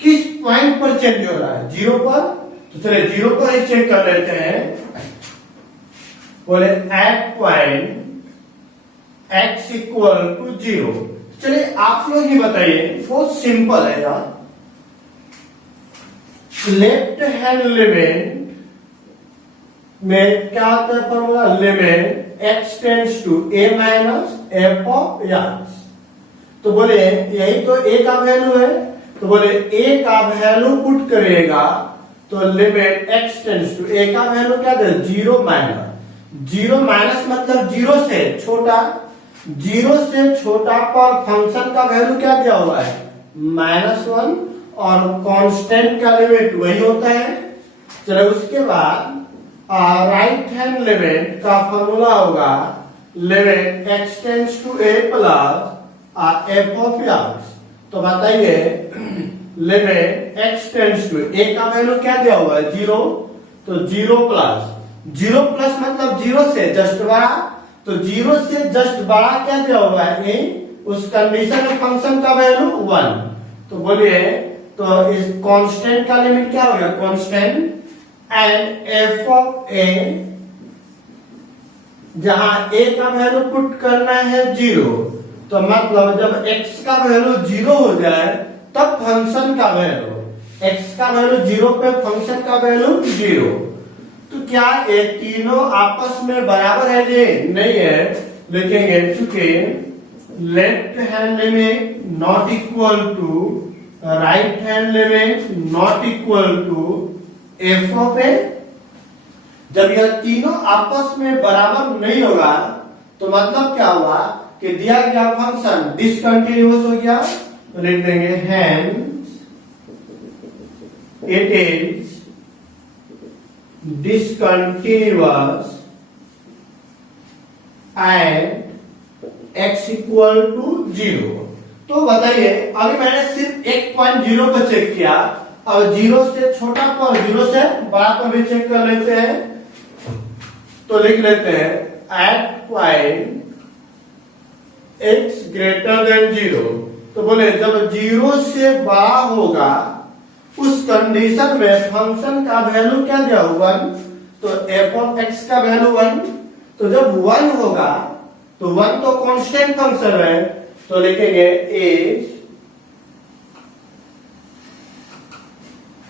किस पॉइंट पर चेंज हो रहा है? 0 पर। तो चलिए 0 पर ही चेक कर लेते हैं। बोले at point x equal to 0। चलिए आप लोग ही बताइए, बहुत सिंपल है यार। लेफ्ट हैंड लिमिट में क्या होता है formula? Limit x tends to a minus f of x। तो बोले यही तो a का वैल्यू है। तो बोले a का वैल्यू पुट करिएगा तो limit x tends to a का वैल्यू क्या दे? 0 माइनस। 0 माइनस मतलब 0 से छोटा। 0 से छोटा पर फंक्शन का वैल्यू क्या दिया हुआ है? -1। और कांस्टेंट का लिमिट वही होता है। चलो उसके बाद राइट हैंड लिमिट का फॉर्मूला होगा limit x tends to a plus f of x। तो बताइए limit x tends to a का वैल्यू क्या दिया हुआ है? 0। तो 0 प्लस, 0 प्लस मतलब 0 से जस्ट बड़ा। तो 0 से जस्ट बड़ा क्या दिया हुआ है? a। उस कंडीशन में फंक्शन का वैल्यू 1। तो बोलिए तो इस कांस्टेंट का लिमिट क्या होगा? Constant and f of a, जहां a का वैल्यू पुट करना है 0। तो मतलब जब x का वैल्यू 0 हो जाए तब फंक्शन का वैल्यू, x का वैल्यू 0 पे फंक्शन का वैल्यू 0। तो क्या ये तीनों आपस में बराबर है? जी नहीं है। लिखेंगे चूंकि left hand limit not equal to right hand limit not equal to f of a। जब यह तीनों आपस में बराबर नहीं होगा तो मतलब क्या हुआ कि दिया गया फंक्शन डिसकंटिन्यूअस हो गया। तो लिख देंगे hence it is discontinuous and x equal to 0। तो बताइए अभी मैंने सिर्फ एक पॉइंट 0 पर चेक किया। अब 0 से छोटा पर 0 से बड़ा पर भी चेक कर लेते हैं। तो लिख लेते हैं at point x greater than 0। तो बोले जब 0 से बड़ा होगा उस कंडीशन में फंक्शन का वैल्यू क्या दिया? 1। तो f ऑफ x का वैल्यू 1। तो जब 1 होगा तो 1 तो कांस्टेंट फंक्शन है। तो लिखेंगे is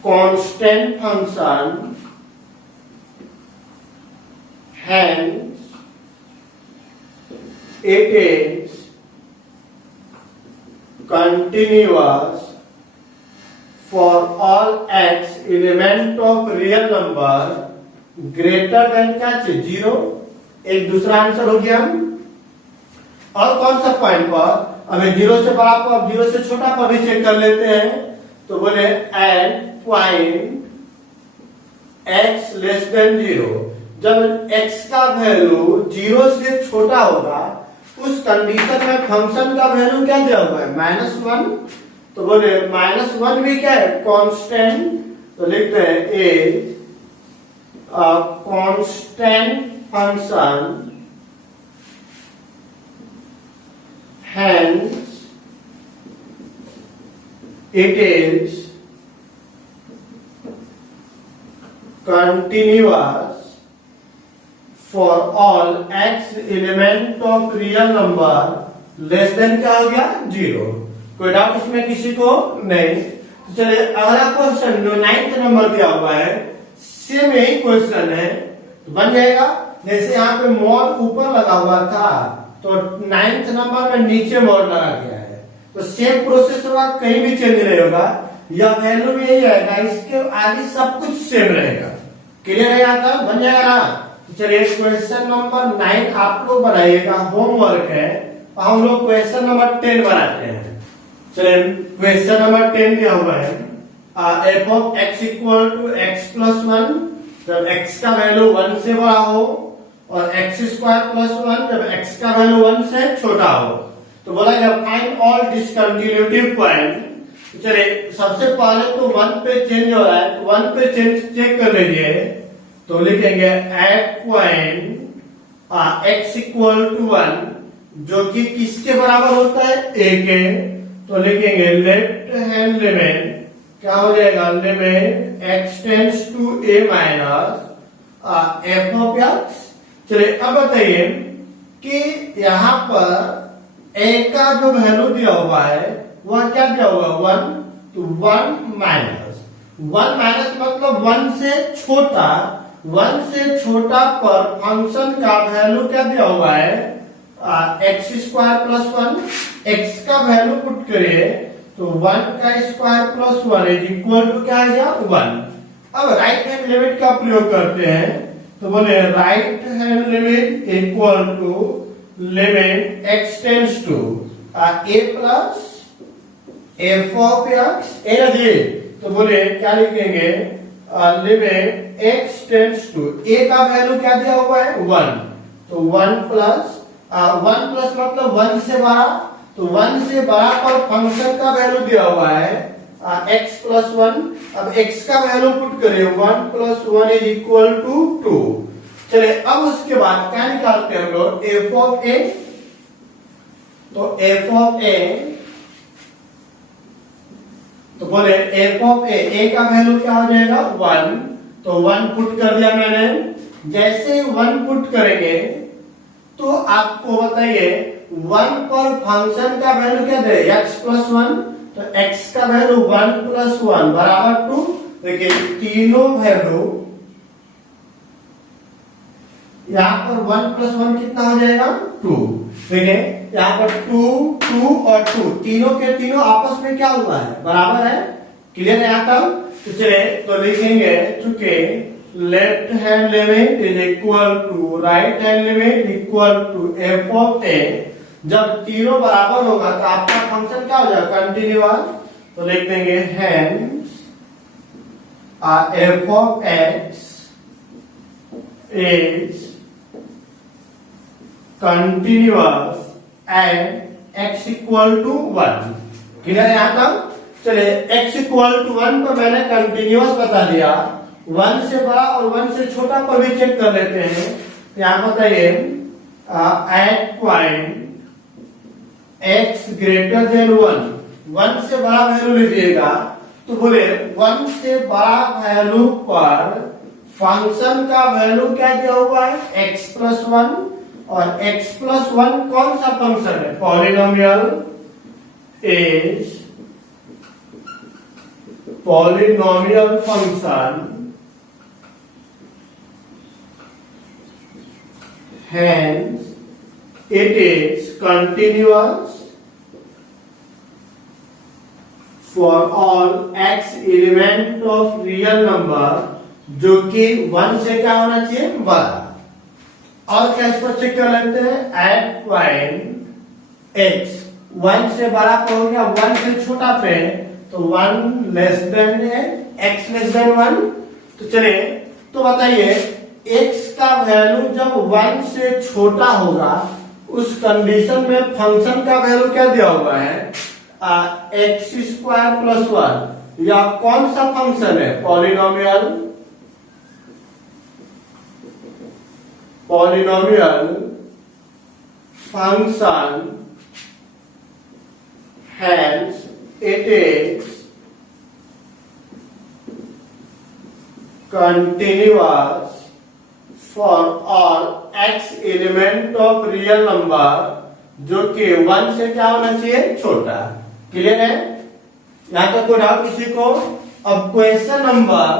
constant function hence it is continuous for all x element of real number greater than क्या चाहिए 0। एक दूसरा आंसर हो गया। और कौन सा पॉइंट पर हमें 0 से बड़ा पर, अब 0 से छोटा पर भी चेक कर लेते हैं। तो बोले at point x less than 0, जब x का वैल्यू 0 से छोटा होगा उस कंडीशन में फंक्शन का वैल्यू क्या दिया हुआ है -1। तो बोले -1 भी क्या है कांस्टेंट। तो लिखते हैं a constant function hence it is continuous for all x element of real number less than क्या हो गया 0। कोई डाउट इसमें किसी को नहीं। तो चलिए अगला क्वेश्चन जो 9th नंबर दिया हुआ है सेम यही क्वेश्चन है, तो बन जाएगा। जैसे यहाँ पे मॉड ऊपर लगा हुआ था तो 9th नंबर में नीचे मॉड लगा गया है, तो सेम प्रोसेस होगा, कहीं भी चेंज नहीं होगा। यह वैल्यू भी यही आएगा, इसके आगे सब कुछ सेम रहेगा। क्लियर है यहाँ तक बन जाएगा ना। चलिए क्वेश्चन नंबर 9 आप लोग बनाइएगा, होमवर्क है। हम लोग क्वेश्चन नंबर 10 बनाते हैं। चलिए क्वेश्चन नंबर 10 दिया हुआ है f of x equal to x plus 1 जब एक्स का वैल्यू 1 से बड़ा हो और एक्स स्क्वायर प्लस 1 जब एक्स का वैल्यू 1 से छोटा हो। तो बोला जब फाइंड ऑल डिसकंटिन्यूटी पॉइंट। चलिए सबसे पहले तो 1 पे चेंज हो रहा है, 1 पे चेंज चेक कर लीजिए। तो लिखेंगे at point x equal to 1 जो कि किसके बराबर होता है ए के। तो लिखेंगे लेफ्ट हैंड लिमिट क्या हो जाएगा limit x tends to a minus f of x. चलिए अब बताइए कि यहाँ पर ए का जो वैल्यू दिया हुआ है वह क्या दिया हुआ है 1। तो 1 माइनस मतलब 1 से छोटा, 1 से छोटा पर फंक्शन का वैल्यू क्या दिया हुआ है एक्स स्क्वायर प्लस 1। एक्स का वैल्यू पुट करिए तो 1 का square plus 1 is equal to क्या आ गया 1। अब राइट हैंड लिमिट का प्रयोग करते हैं। तो बोले right hand limit equal to limit x tends to a plus f of x a ना जी। तो बोले क्या लिखेंगे limit x tends to a का वैल्यू क्या दिया हुआ है 1। तो 1 प्लस मतलब 1 से बड़ा, तो 1 से बड़ा पर फंक्शन का वैल्यू दिया हुआ है x प्लस 1। अब x का वैल्यू पुट करें 1 प्लस 1 इज इक्वल टू 2। चलिए अब उसके बाद क्या निकालते हैं हम लोग f ऑफ a। तो f ऑफ a तो बोले f ऑफ a का वैल्यू क्या हो जाएगा 1। तो 1 पुट कर दिया मैंने। जैसे 1 पुट करेंगे तो आपको बताइए 1 पर फंक्शन का वैल्यू क्या दे x प्लस 1। तो x का वैल्यू 1 प्लस 1 बराबर 2। देखिए तीनों वैल्यू यहाँ पर 1 प्लस 1 कितना हो जाएगा 2। देखिए यहाँ पर 2 2 और 2 तीनों के तीनों आपस में क्या हुआ है बराबर है। क्लियर है यहाँ तक। तो चलिए तो लिखेंगे चूंकि left hand limit is equal to right hand limit equal to f of a. जब तीनों बराबर होगा तो आपका फंक्शन क्या हो जाएगा कंटिन्यूअस। तो लिख देंगे hence f of x is continuous at x equal to 1। Clear है यहाँ तक। चलिए एक्स इक्वल टू 1 पर मैंने कंटिन्यूअस बता दिया। 1 से बड़ा और 1 से छोटा पर भी चेक कर लेते हैं। यहाँ बताइए at point x greater than 1 से बड़ा वैल्यू लीजिएगा। तो बोले 1 से बड़ा वैल्यू पर फंक्शन का वैल्यू क्या दिया हुआ है x प्लस 1। और x प्लस 1 कौन सा फंक्शन है polynomial is polynomial function hence it is continuous for all x element of real number जो कि 1 से क्या होना चाहिए, बड़ा। और क्या इस पर चेक कर लेते हैं, एट पॉइंट x 1 से बड़ा पे हो गया, 1 से छोटा पे तो 1 less than x less then 1। तो चलिए, तो बताइए x का वैल्यू जब 1 से छोटा होगा उस कंडीशन में फंक्शन का वैल्यू क्या दिया हुआ है, एक्स स्क्वायर प्लस 1। या कौन सा फंक्शन है, polynomial, polynomial function, hence it is continuous for all x element of real number जो कि 1 से क्या होना चाहिए, छोटा। क्लियर है, यहां तक कोई डाउट किसी को? अब क्वेश्चन नंबर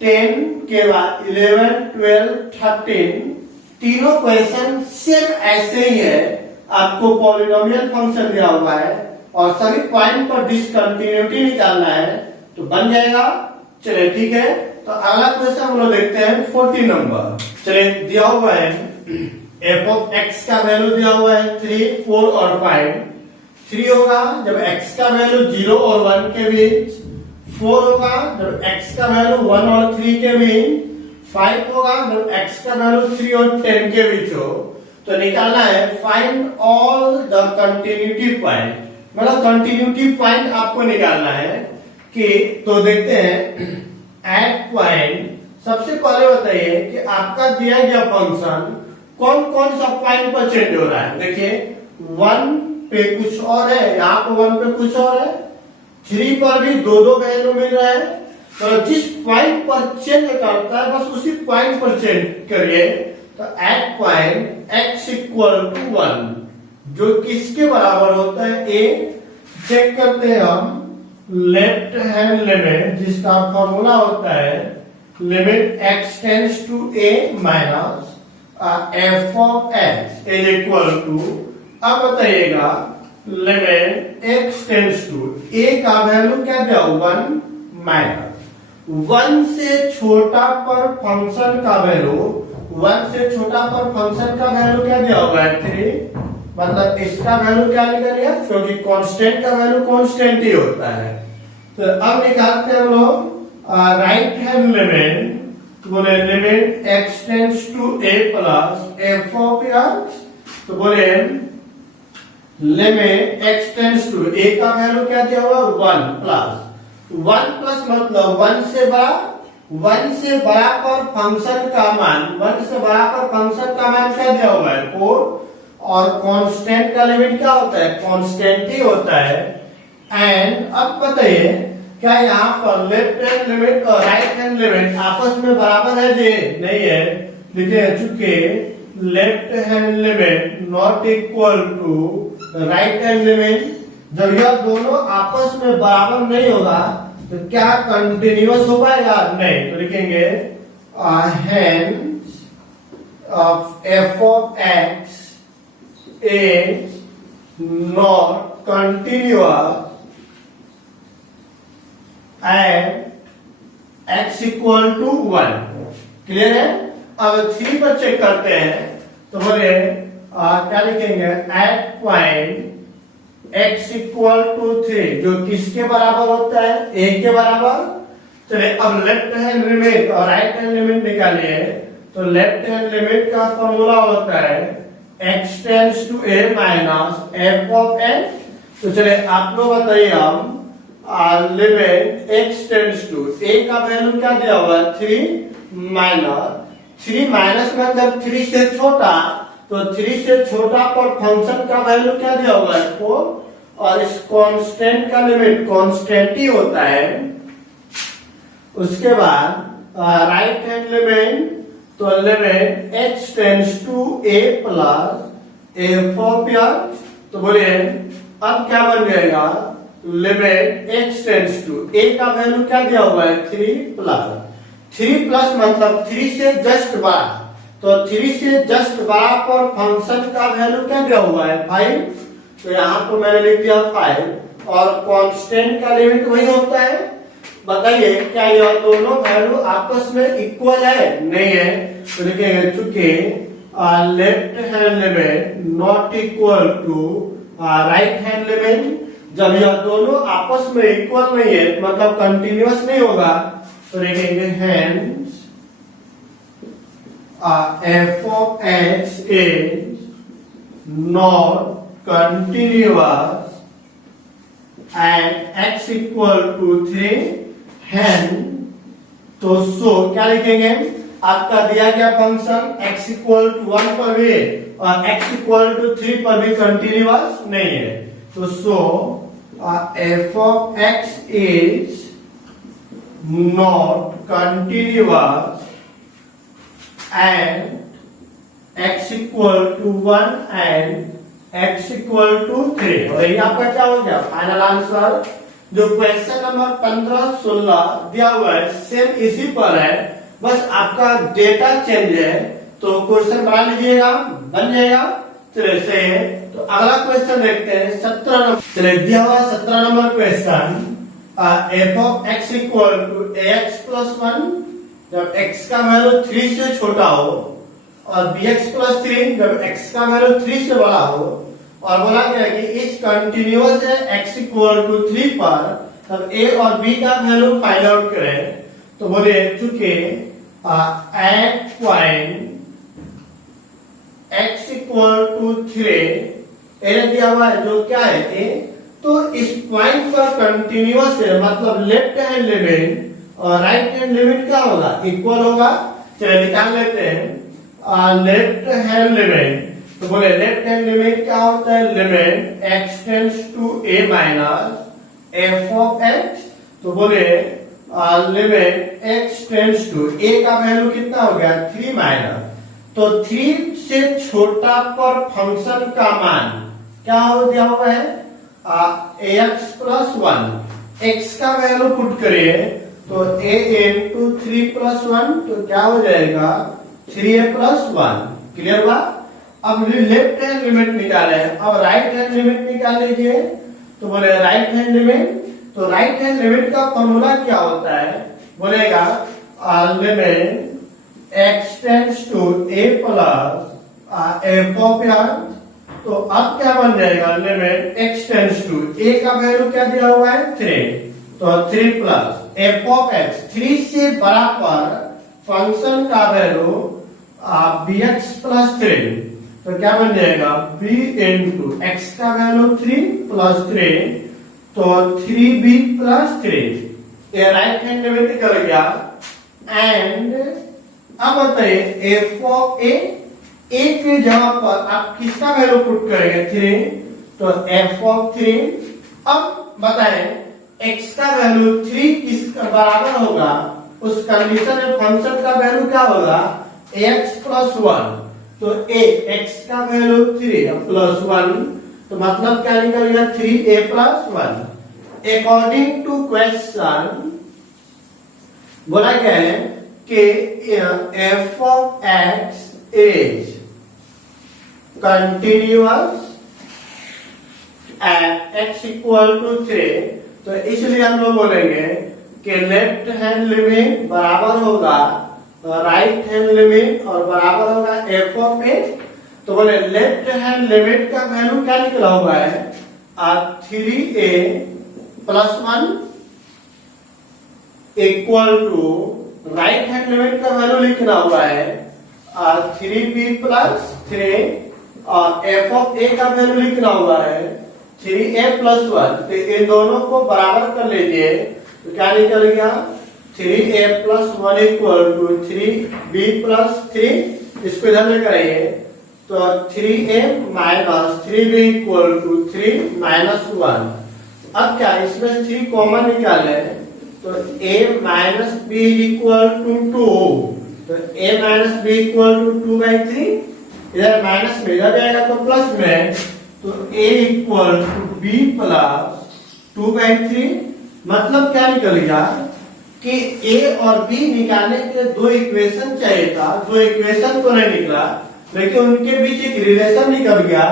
10 के बाद 11, 12, 13 तीनों क्वेश्चन सेम ऐसे ही है। आपको पॉलिनोमियल फंक्शन दिया हुआ है और सभी पॉइंट पर डिसकंटिन्यूटी निकालना है, तो बन जाएगा। चलिए ठीक है, तो अगला क्वेश्चन हम लोग देखते हैं 14 नंबर। चलिए, दिया हुआ है f ऑफ x का वैल्यू दिया हुआ है 3, 4 और 5। 3 होगा जब x का वैल्यू 0 और 1 के बीच, 4 होगा जब x का वैल्यू 1 और 3 के बीच, 5 होगा जब x का वैल्यू 3 और 10 के बीच हो। तो निकालना है find all the continuity point, मतलब कंटिन्यूटी पॉइंट आपको निकालना है कि, तो देखते हैं एट पॉइंट। सबसे पहले बताइए कि आपका दिया गया फंक्शन कौन कौन सा पॉइंट पर चेंज हो रहा है। देखिए 1 पे कुछ और है, यहाँ पे 1 पे कुछ और है, 3 पर भी दो वैल्यू मिल रहा है। तो जिस पॉइंट पर चेंज करता है बस उसी पॉइंट पर चेंज करिए। तो at point x equal to 1 जो किसके बराबर होता है, a। चेक करते हैं हम लेफ्ट हैंड लिमिट, जिसका फॉर्मूला होता है limit x tends to a minus f of x is equal to, अब बताइएगा limit x tends to a का वैल्यू क्या दिया, 1 माइनस 1 से छोटा पर फंक्शन का वैल्यू, 1 से छोटा पर फंक्शन का वैल्यू क्या दिया हुआ है, 3। मतलब इसका वैल्यू क्या निकल गया, क्योंकि कांस्टेंट का वैल्यू कांस्टेंट ही होता है। तो अब निकालते हैं हम लोग राइट हैंड लिमिट, तो बोले limit x tends to a plus f of x। तो बोले limit x tends to a का वैल्यू क्या दिया हुआ, 1 प्लस 1 प्लस मतलब 1 से बड़ा, 1 से बड़ा पर फंक्शन का मान, 1 से बड़ा पर फंक्शन का मान क्या दिया हुआ है, 4। और कांस्टेंट का लिमिट क्या होता है, कांस्टेंट ही होता है। एंड अब बताइए क्या यहाँ पर लेफ्ट हैंड लिमिट और राइट हैंड लिमिट आपस में बराबर है जी, नहीं है। देखिए चूंकि left hand limit not equal to right hand limit, जब यह दोनों आपस में बराबर नहीं होगा तो क्या कंटिन्यूअस हो पाएगा, नहीं। तो लिखेंगे hence f of x is not continuous at x equal to 1। Clear है। अब 3 पर चेक करते हैं, तो बोले क्या लिखेंगे, at point x equal to 3 जो किसके बराबर होता है, a के बराबर। चलिए अब लेफ्ट हैंड लिमिट और राइट हैंड लिमिट निकालिए। तो लेफ्ट हैंड लिमिट का फॉर्मूला होता है x tends to a minus f of x। तो चलिए आप लोग बताइए, हम limit x tends to a का वैल्यू क्या दिया हुआ है, 3 माइनस 3 माइनस मतलब 3 से छोटा, तो 3 से छोटा पर फंक्शन का वैल्यू क्या दिया हुआ है, 4। और इस कांस्टेंट का लिमिट कांस्टेंट ही होता है। उसके बाद राइट हैंड लिमिट, तो limit x tends to a plus f of x। तो बोलिए अब क्या बन जाएगा, limit x tends to a का वैल्यू क्या दिया हुआ है, 3 प्लस मतलब 3 से जस्ट बड़ा, तो 3 से जस्ट बड़ा पर फंक्शन का वैल्यू क्या दिया हुआ है, 5। तो यहाँ पर मैंने लिख दिया 5। और कांस्टेंट का लिमिट वही होता है। बताइए क्या यह दोनों वैल्यू आपस में इक्वल है? नहीं है। तो लिखेंगे चूंकि left hand limit not equal to right hand limit. जब यह दोनों आपस में इक्वल नहीं है मतलब कंटिन्यूअस नहीं होगा तो लिखेंगे hence f of x is not continuous and x equal to 3 hence तो सो क्या लिखेंगे? आपका दिया गया फंक्शन x इक्वल टू 1 पर भी और x इक्वल टू 3 पर भी कंटिन्यूअस नहीं है। तो सो f of x is not continuous and x equal to 1 and x equal to 3। और ये आपका क्या हो गया फाइनल आंसर। जो क्वेश्चन नंबर 15-16 दिया हुआ है सेम इसी पर है, बस आपका डेटा चेंज है तो क्वेश्चन बना लीजिएगा, बन जाएगा। चलिए सही है। तो अगला क्वेश्चन देखते हैं 17 नंबर। चलिए दिया हुआ 17 number question f of x equal to ax plus 1 जब x का वैल्यू 3 से छोटा हो और bx प्लस 3 जब x का वैल्यू 3 से बड़ा हो और बोला गया कि इस कंटिन्यूअस है x इक्वल टू 3 पर तब a और b का वैल्यू फाइंड आउट करें। तो बोले चूंकि at point x equal to 3 area दिया हुआ है जो क्या है a, तो इस पॉइंट पर कंटिन्यूअस है मतलब लेफ्ट हैंड लिमिट और राइट हैंड लिमिट क्या होगा? इक्वल होगा। चलिए निकाल लेते हैं लेफ्ट हैंड लिमिट। तो बोले लेफ्ट हैंड लिमिट क्या होता है? Limit x tends to a minus f of x। तो बोले limit x tends to a का वैल्यू कितना हो गया? 3 माइनस। तो 3 से छोटा पर फंक्शन का मान क्या हो दिया हुआ है? ax plus 1। x का वैल्यू पुट करिए तो a इंटू 3 प्लस 1 तो क्या हो जाएगा? 3a plus 1। क्लियर हुआ? अब लेफ्ट हैंड लिमिट निकाले, अब राइट हैंड लिमिट निकाल लीजिए। तो बोले राइट हैंड लिमिट, तो राइट हैंड लिमिट का फॉर्मूला क्या होता है? बोलेगा limit x tends to a plus f of x। तो अब क्या बन जाएगा? Limit x tends to a का वैल्यू क्या दिया हुआ है? 3। तो 3 प्लस f ऑफ x 3 से बड़ा पर फंक्शन का वैल्यू bx प्लस 3। तो क्या बन जाएगा? b इंटू x का वैल्यू 3 प्लस 3 तो 3b प्लस 3। ये राइट हैंड लिमिट निकल गया। एंड अब बताइए f ऑफ a के जगह पर आप किसका वैल्यू पुट करेंगे? 3। तो f ऑफ 3। अब बताएं x का वैल्यू 3 किसका बराबर होगा? उस कंडीशन में फंक्शन का वैल्यू क्या होगा? ax plus 1। तो x का वैल्यू 3 प्लस 1 तो मतलब क्या निकल गया? 3a plus 1। According to question बोला गया है कि f of x is continuous and x equal to 3। तो इसलिए हम लोग बोलेंगे कि लेफ्ट हैंड लिमिट बराबर होगा राइट हैंड लिमिट और बराबर होगा f ऑफ a। तो बोले लेफ्ट हैंड लिमिट का वैल्यू क्या निकला हुआ है? 3a plus 1 equal to right hand limit का वैल्यू लिखना हुआ है 3b प्लस 3 और f ऑफ a का वैल्यू लिखना हुआ है 3a प्लस 1। तो इन दोनों को बराबर कर लीजिए तो क्या निकल गया? 3a plus 1 equal to 3b plus 3। इसको इधर लेकर आइए तो 3a minus 3b equal to 3 minus 1। अब क्या इसमें 3 कॉमन निकाले तो a minus b equal to 2। तो a minus b equal to 2/3। इधर माइनस में इधर जाएगा तो प्लस में तो a equal to b plus 2/3। मतलब क्या निकल गया कि a और b निकालने के लिए 2 इक्वेशन चाहिए था। 2 इक्वेशन तो नहीं निकला लेकिन उनके बीच एक रिलेशन निकल गया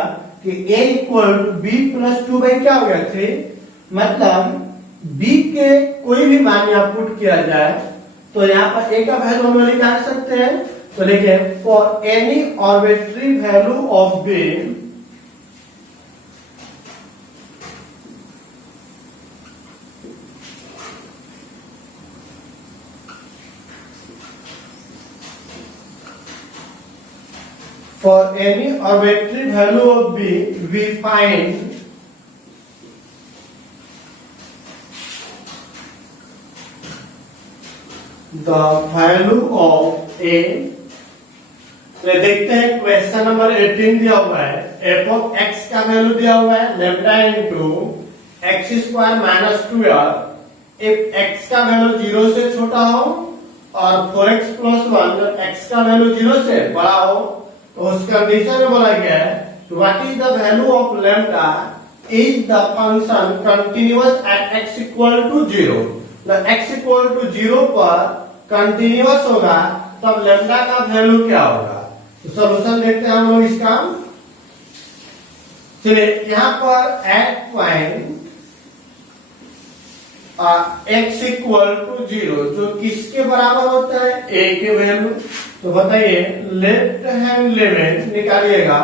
कि a equal to b plus 2 क्या हो गया 3। मतलब b के कोई भी मान यहाँ पुट किया जाए तो यहाँ पर a का वैल्यू हम लोग निकाल सकते हैं। तो देखिए for any arbitrary value of b for any arbitrary value of b, we find the value of a। तो देखते हैं क्वेश्चन नंबर 18 दिया हुआ है, f ऑफ x का वैल्यू दिया हुआ है lambda into x square minus 2r। If x का वैल्यू 0 से छोटा हो और 4x प्लस 1 जब x का वैल्यू 0 से बड़ा हो तो उस कंडीशन में बोला गया है what is the value of lambda is the function continuous at x equal to 0। जब x इक्वल टू 0 पर कंटिन्यूअस होगा तब लैम्डा का वैल्यू क्या होगा। तो सॉल्यूशन देखते हैं हम लोग इसका। चलिए यहाँ पर at point x equal to 0 जो किसके बराबर होता है a के वैल्यू। तो बताइए लेफ्ट हैंड लिमिट निकालिएगा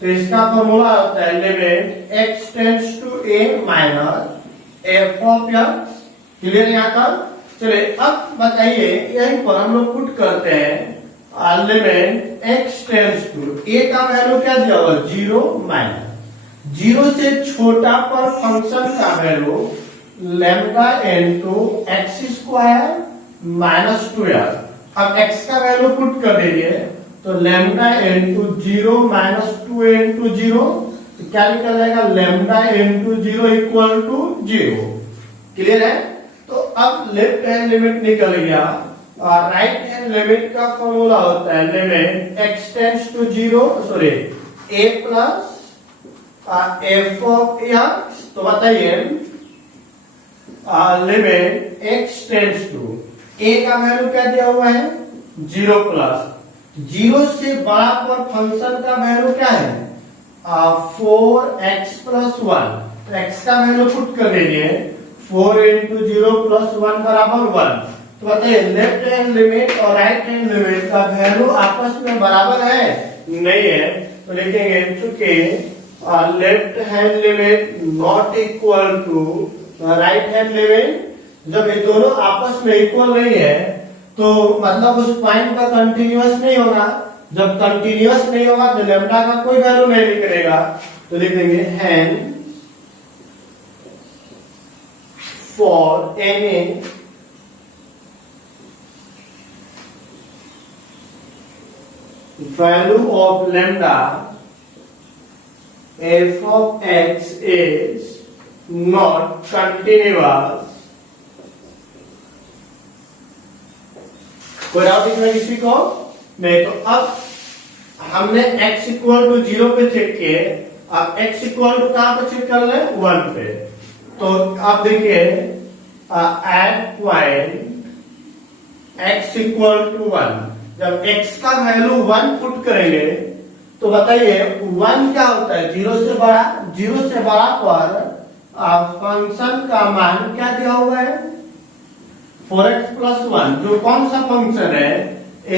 तो इसका फॉर्मूला होता है limit x tends to a minus f of x। Clear यहाँ तक। चलिए अब बताइए यहीं पर हम लोग पुट करते हैं limit x tends to a का वैल्यू क्या दिया हुआ 0 माइनस 0 से छोटा पर फंक्शन का value lambda into x square minus 2r। अब x का वैल्यू पुट कर दीजिए तो लैम्डा इंटू 0 माइनस 2 इंटू 0 तो क्या निकल जाएगा lambda into 0 equal to 0। Clear है। तो अब लेफ्ट हैंड लिमिट निकल गया और राइट हैंड लिमिट का फॉर्मूला होता है limit x tends to 0 sorry a plus f of x। तो बताइए limit x tends to a का वैल्यू क्या दिया हुआ है 0 प्लस 0 से बड़ा पर फंक्शन का वैल्यू क्या है 4x प्लस 1। तो x का वैल्यू पुट कर दीजिए 4 इंटू 0 प्लस 1 बराबर 1। तो बताइए लेफ्ट हैंड लिमिट और राइट हैंड लिमिट का वैल्यू आपस में बराबर है नहीं है। तो लिखेंगे चूंकि left hand limit not equal to right hand limit, जब ये दोनों आपस में इक्वल नहीं है तो मतलब उस पॉइंट का कंटिन्यूअस नहीं होगा। जब कंटिन्यूअस नहीं होगा तो लैम्डा का कोई वैल्यू नहीं निकलेगा। तो लिख देंगे hand for any value of lambda f of x is not continuous। कोई डाउट इसमें किसी को नहीं। तो अब हमने x इक्वल टू 0 पे चेक किए, अब x इक्वल टू कहां पे चेक कर ले 1 पे। तो आप देखिए at point x equal to 1 जब x का वैल्यू 1 पुट करेंगे तो बताइए 1 क्या होता है 0 से बड़ा पर फंक्शन का मान क्या दिया हुआ है 4x प्लस 1 जो कौन सा फंक्शन है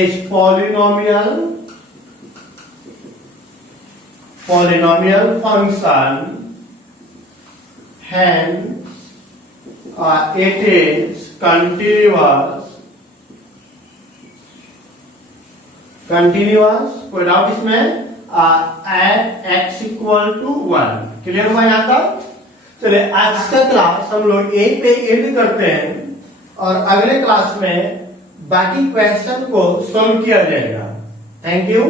is polynomial function hence it is continuous। कोई डाउट इसमें at x equal to 1। Clear हुआ यहाँ तक। चलिए आज का क्लास हम लोग यहीं पे एंड करते हैं और अगले क्लास में बाकी क्वेश्चन को सॉल्व किया जाएगा। Thank you.